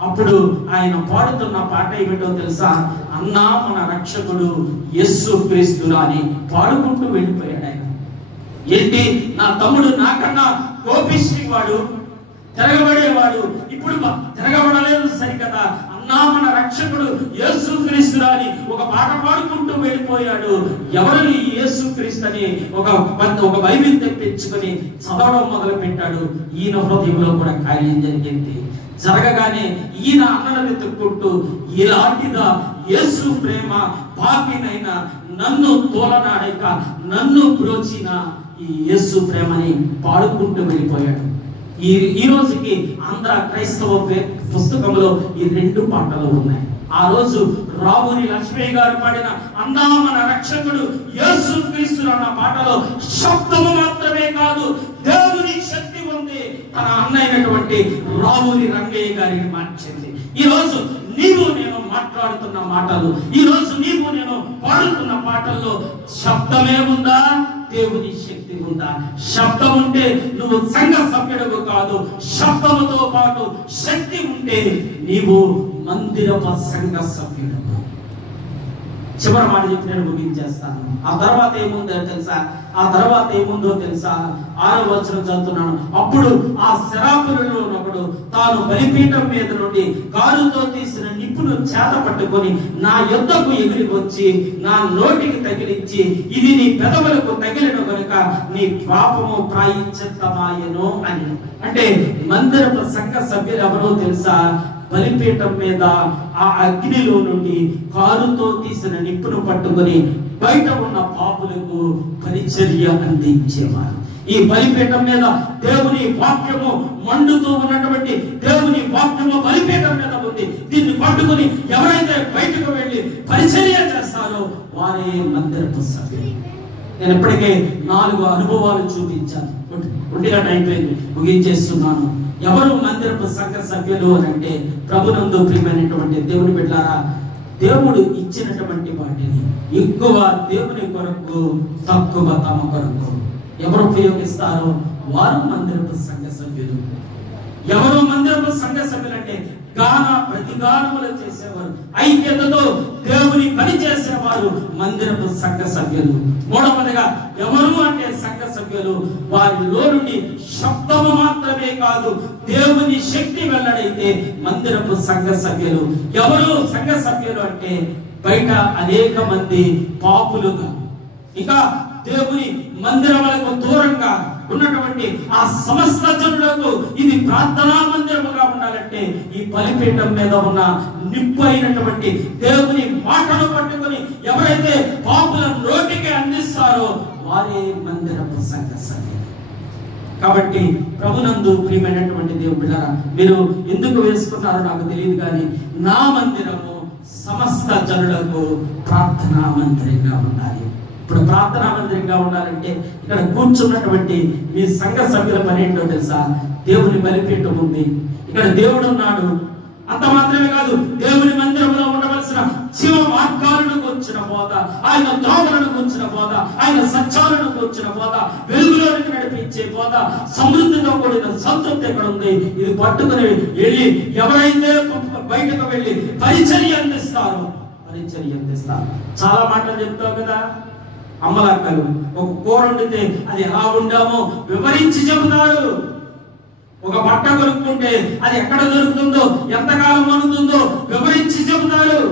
అప్పుడు ఆయన పాడుతున్న పాట ఏమిటో తెలుసా? అన్నా మన రక్షకుడు యేసు క్రీస్తురా అని పాడుకుంటూ వెళ్ళిపోయాడు ఆయన. ఏంటి, నా తమ్ముడు నాకన్నా కోపిష్టి వాడు, తిరగబడేవాడు, ఇప్పుడు తిరగబడలేదు సరికదా, అన్నా మన రక్షకుడు యేసు క్రీస్తురా అని ఒక పాట పాడుకుంటూ వెళ్ళిపోయాడు. ఎవరు ఈ యేసు క్రీస్తు అని ఒక బైబిల్ తెప్పించుకొని చదవడం మొదలు పెట్టాడు. ఈయన హృదయంలో కూడా కార్యం జరిగింది. జరగగానే ఈయన అన్నను వెతుక్కుంటూ, ఇలాంటిదా యేసు ప్రేమ, పాపినైన నన్ను తోలనాడక నన్ను బ్రోచిన ఈ యేసు ప్రేమని పాడుకుంటూ వెళ్ళిపోయాడు. ఈ రోజుకి ఆంధ్ర క్రైస్తవ పుస్తకంలో ఈ 2 పాటలు ఉన్నాయి. ఆ రోజు రావూరి లక్ష్మయ్య గారు పాడిన అన్నా మన రక్షకుడు యేసు క్రీస్తు అన్న పాటలో శబ్దము మాత్రమే కాదు, దేవుని శక్తి ఉంది. తన అన్నైనటువంటి రావూరి రంగయ్య గారిని మార్చింది. ఈ రోజు నీవు నేను మాట్లాడుతున్న మాటలు, ఈ రోజు నీవు నేను పాడుతున్న పాటల్లో శబ్దమే ఉందా, దేవుని శక్తి ఉందా? శబ్దం ఉంటే నువ్వు సంఘ సభ్యుడు కాదు, శబ్దముతో పాటు శక్తి ఉంటే నీవు మందిరపు సంఘ సభ్యుడు. చివరి మాట చెప్పి నేను ముగించేస్తాను. ఆ తర్వాత ఏముందో తెలుసా? 6వ వచనం చదువుతున్నాను. అప్పుడు ఆ శరాపులలో ఒకడు తాను బలిపీఠం మీద నుండి కారుతో తీసిన నిప్పును చేత పట్టుకొని నా యొద్దకు ఎగిరి వచ్చి నా నోటికి తగిలించి, ఇది నీ పెదవులకు తగిలిన కనుక నీ పాపము ప్రాయశ్చిత్తమాయెను అని. అంటే మందిరపు సంఘ సభ్యులు ఎవరో తెలుసా? బలిపీఠం మీద ఆ అగ్నిలో నుండి కారుతో తీసిన నిప్పును పట్టుకొని బయట ఉన్న పాపులకు పరిచర్య అందించేవారు. ఈ బలిపీఠం మీద దేవుని వాక్యము మండుతూ ఉన్నటువంటి దేవుని వాక్యము బలిపీఠం మీద ఉంది. దీన్ని పట్టుకుని ఎవరైతే బయటకు వెళ్ళి పరిచర్య చేస్తారో వారే మందిరపు సభ్యులు. నేను ఇప్పటికే 4 అనుభవాలు చూపించాను. ఒంటిగా అయిపోయింది, ముగించేస్తున్నాను. ఎవరు మందిరపు సంఘ సభ్యులు అని అంటే, ప్రభునందు ప్రియమైనటువంటి దేవుని బిడ్డలారా, దేవుడు ఇచ్చినటువంటి వాటిని ఎక్కువ దేవుని కొరకు, తక్కువ తమ కొరకు ఎవరు ఉపయోగిస్తారో వారు మందిరపు సంఘ సభ్యులు. ఎవరు మందిరపు సంఘ సభ్యులు అంటే గాన ప్రతిగానములు చేసేవారు, ఐక్యతతో దేవుని పని చేసేవారు మందిరపు సంఘ సభ్యులు. మూడవదిగా ఎవరు అంటే సంఘ సభ్యులు వారిలో నుండి శబ్దము మాత్రమే కాదు, దేవుని శక్తి వెల్లడైతే మందిరపు సంఘ సభ్యులు. ఎవరు సంఘ సభ్యులు అంటే బయట అనేక మంది పాపులుగా, ఇంకా దేవుని మందిరములకు దూరంగా ఉన్నటువంటి ఆ సమస్త జనులకు ఇది ప్రార్థనా మందిరముగా ఉండాలంటే ఈ బలిపీఠం మీద ఉన్న నిప్పు అయినటువంటి దేవుని మాటను పట్టుకొని ఎవరైతే పాపుల నోటికి అందిస్తారో వారే మందిరపు సంఘ సభ్యులు. కాబట్టి ప్రభునందు ప్రియమైనటువంటి దేవుని బిడ్డలారా, మీరు ఎందుకు వేసుకున్నారో నాకు తెలియదు, కానీ నా మందిరము సమస్త జనులకు ప్రార్థనా మందిరంగా ఉండాలి. ఇప్పుడు ప్రార్థనా మందిరంగా ఉండాలంటే ఇక్కడ కూర్చున్నటువంటి మీ సంఘ సభ్యుల పని ఏంటో తెలుసా? దేవుని బలిపీఠం ఉంది, ఇక్కడ దేవుడు ఉన్నాడు. అంత మాత్రమే కాదు, దేవుని మందిరంలో ఉండవలసిన జీవ మార్గాలను కూర్చిన బోధ, ఆయన దోమలను కూర్చిన బోధ, ఆయన సత్యాలను కూర్చిన బోధ, వెలుగులోనికి నడిపించే బోధ, సమృద్ధితో కూడిన సంతృప్తి ఎక్కడ ఉంది? ఇది పట్టుకుని వెళ్ళి ఎవరైతే బయటకు వెళ్ళి పరిచర్య అందిస్తారో చాలా మాటలు చెప్తావు కదా అమ్మలక్కలు. ఒక కూర వండితే అది ఎలా ఉండామో వివరించి చెబుతారు. బట్ట కొనుక్కుంటే అది ఎక్కడ దొరుకుతుందో, ఎంతకాలం మనుతుందో వివరించి చెబుతారు.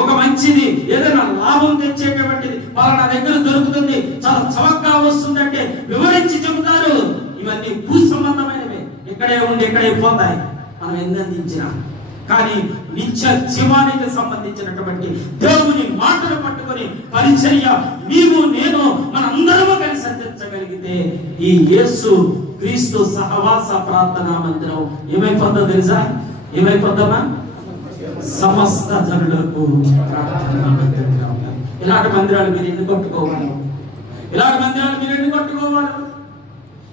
ఒక మంచిది ఏదైనా లాభం తెచ్చేటటువంటిది పలానా దగ్గర దొరుకుతుంది, చాలా చవకగా వస్తుందంటే వివరించి చెబుతారు. ఇవన్నీ భూ సంబంధమైనవే, ఇక్కడే ఉండి ఇక్కడే పోతాయి మనం ఎందించినా. కానీ నిత్య జీవానికి సంబంధించినటువంటి దేవుని మాటలు పట్టుకొని పరిచర్య నీవు నేను మనందరము కలిసి అందించగలిగితే ఈ యేసు క్రీస్తు సహవాస ప్రార్థనా మందిరం ఏమైపోద్దో తెలుసా? ఏమైపోద్దామా? సమస్త జనులకు ప్రార్థనా మందిరంగా ఉండాలి. ఇలాంటి మందిరాలు మీరు ఎన్ని కొట్టుకోవాలి? ఇలాంటి మందిరాలు మీరు ఎన్ని కొట్టుకోవాలి?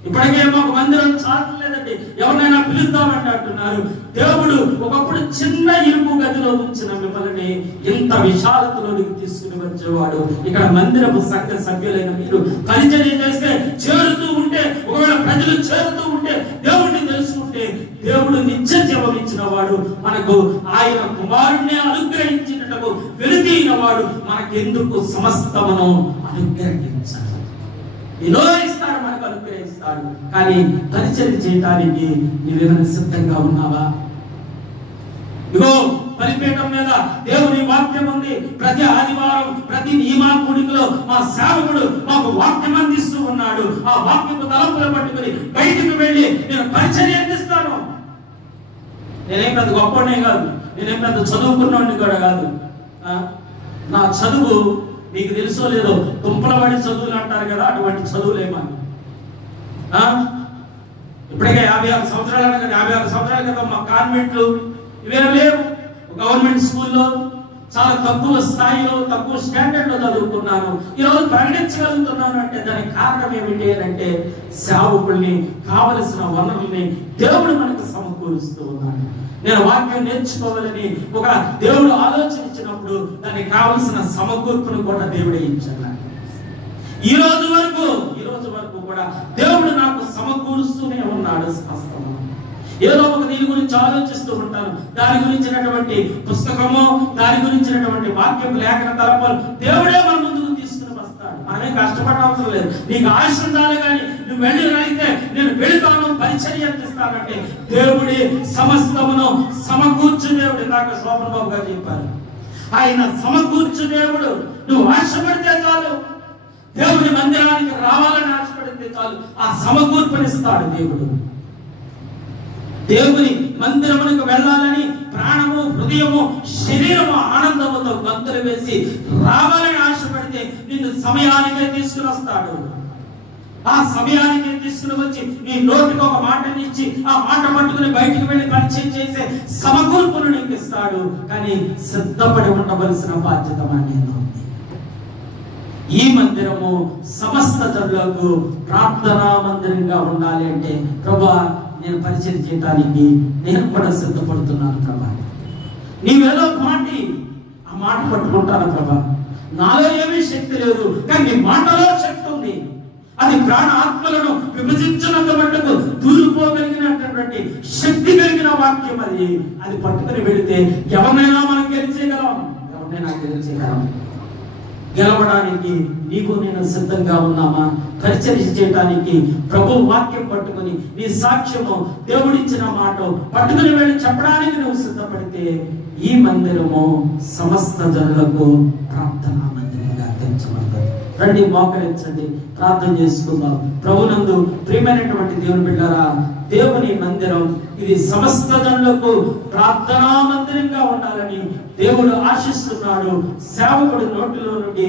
ఇప్పటికే మాకు మందిరం చాలలేదండి, ఎవరినైనా పిలుద్దామంటే అంటున్నారు. దేవుడు ఒకప్పుడు చిన్న ఇరుపు గదిలో ఉంచిన మిమ్మల్ని ఇంత విశాలతలోనికి తీసుకుని వచ్చేవాడు. ఇక్కడ మందిరపు సంఘ సభ్యులైన మీరు పరిచర్య చేస్తే, చేరుతూ ఉంటే, ఒకవేళ ప్రజలు చేరుతూ ఉంటే, దేవుడిని తెలుసుకుంటే, దేవుడు నిత్య జీవం ఇచ్చిన వాడు, మనకు ఆయన కుమారుణ్ణి అనుగ్రహించినట్టు వెలుగైన వాడు, మనకెందుకు సమస్తమును అనుగ్రహించాలి. ఎన్నో ఇస్తాడు, మనకు అనుగ్రహిస్తాడు. కానీ పరిచర్య చేయడానికి నువ్వేమైనా సిద్ధంగా ఉన్నావా? ఇగో బలిపీఠం మీద దేవుని వాక్యం ఉంది. ప్రతి ఆదివారం ప్రతి నియమాకుడిలో మా సేవకుడు మాకు వాక్యం అందిస్తూ ఉన్నాడు. ఆ వాక్యపు తలంపులు పట్టుకుని బయటికి వెళ్ళి నేను పరిచర్య అందిస్తాను. నేనేం పెద్ద గొప్పనే కాదు, నేనేం పెద్ద చదువుకున్నవాడిని కూడా కాదు. నా చదువు మీకు తెలుసో లేదో, తుంపలబడి చదువులు అంటారు కదా, అటువంటి చదువులేమని. ఇప్పటికే 56 సంవత్సరాలు, 56 సంవత్సరాల క్రితం మా కాన్వెంట్లు ఇవేం లేవు. గవర్నమెంట్ స్కూల్లో చాలా తక్కువ స్థాయిలో, తక్కువ స్టాండర్డ్ లో చదువుకున్నాను. ఈరోజు ప్రకటించగలుగుతున్నాను అంటే దానికి కారణం ఏమిటి అంటే, సేవకుల్ని కావలసిన వనరుల్ని దేవుడు మనకు సమకూరుస్తూ ఉన్నాడు. నేను వాక్యం నేర్చుకోవాలని ఒక దేవుడు ఆలోచన ఇచ్చినప్పుడు దానికి కావలసిన సమకూర్పును కూడా దేవుడే ఇచ్చాడు. ఈ రోజు వరకు కూడా దేవుడు నాకు సమకూరుస్తూనే ఉన్నాడు. ఏదో ఒక దీని గురించి ఆలోచిస్తూ ఉంటాను, దాని గురించినటువంటి పుస్తకము, దాని గురించినటువంటి వాక్యం లేఖన తలపాలు దేవుడే మన ముందుకు తీసుకుని వస్తాడు. మనమే కష్టపడ అవసరం లేదు. నీకు ఆశ ఉండాలి, కానీ నువ్వు వెళ్ళి అడిగితే నేను వెళుతాను, పరిచర్య అందిస్తానంటే దేవుడి సమస్తమును సమకూర్చు దేవుడు. ఇందాక శోభన్ బాబు గారు చెప్పారు, ఆయన సమకూర్చు దేవుడు. నువ్వు ఆశపడితే చాలు, దేవుడి మందిరానికి రావాలని ఆశపడితే చాలు, ఆ సమకూర్పునిస్తాడు దేవుడు. దేవుని మందిరమునకు వెళ్ళాలని ప్రాణము, హృదయము, శరీరము ఆనందముతో గంతులు వేసి రావాలని ఆశపడితే నిన్ను సమయానికే తీసుకుని వస్తాడు. ఆ సమయానికి తీసుకుని వచ్చి నీ నోటికి ఒక మాటనిచ్చి ఆ మాట పట్టుకుని బయటికి వెళ్ళి పరిచయం చేసే సమకూర్పును నీకు ఇస్తాడు. కానీ సిద్ధపడి ఉండవలసిన బాధ్యత మన ఉంది. ఈ మందిరము సమస్త జనులకు ప్రార్థనా మందిరంగా ఉండాలి అంటే, ప్రభువా నేను పరిచయం చేయడానికి నేను కూడా సిద్ధపడుతున్నాను ప్రభా. నీవేదో మాటి ఆ మాట పట్టుకుంటాను ప్రభా. నాలో ఏమీ శక్తి లేదు, కానీ నీ మాటలో శక్తి ఉంది. అది ప్రాణ ఆత్మలను విభజించినంత మట్టుకు దూరిపోగలిగినటువంటి శక్తి కలిగిన వాక్యం. అది పట్టుకుని వెళితే ఎవరినైనా మనం గెలిచేయగలం, ఎవరినైనా గెలిచేయగలం. గెలవడానికి నీకు నేను సిద్ధంగా ఉన్నామా? పరిచర్య చేయడానికి ప్రభు వాక్యం పట్టుకుని నీ సాక్ష్యము, దేవుడిచ్చిన మాట పట్టుకుని వెళ్ళి చెప్పడానికి నువ్వు సిద్ధపడితే ఈ మందిరము సమస్త జనులకు ప్రార్థనా మందిరంగా తెంచబడుతుంది. రండి, మోకరించండి, ప్రార్థన చేసుకుందాం. ప్రభునందు ప్రియమైనటువంటి దేవుని బిడ్డలారా, దేవుని మందిరం ఇది సమస్త జనులకు ప్రార్థనా మందిరంగా ఉండాలని దేవుడు ఆశిస్తున్నాడు. సేవకుడి నోటిలో నుండి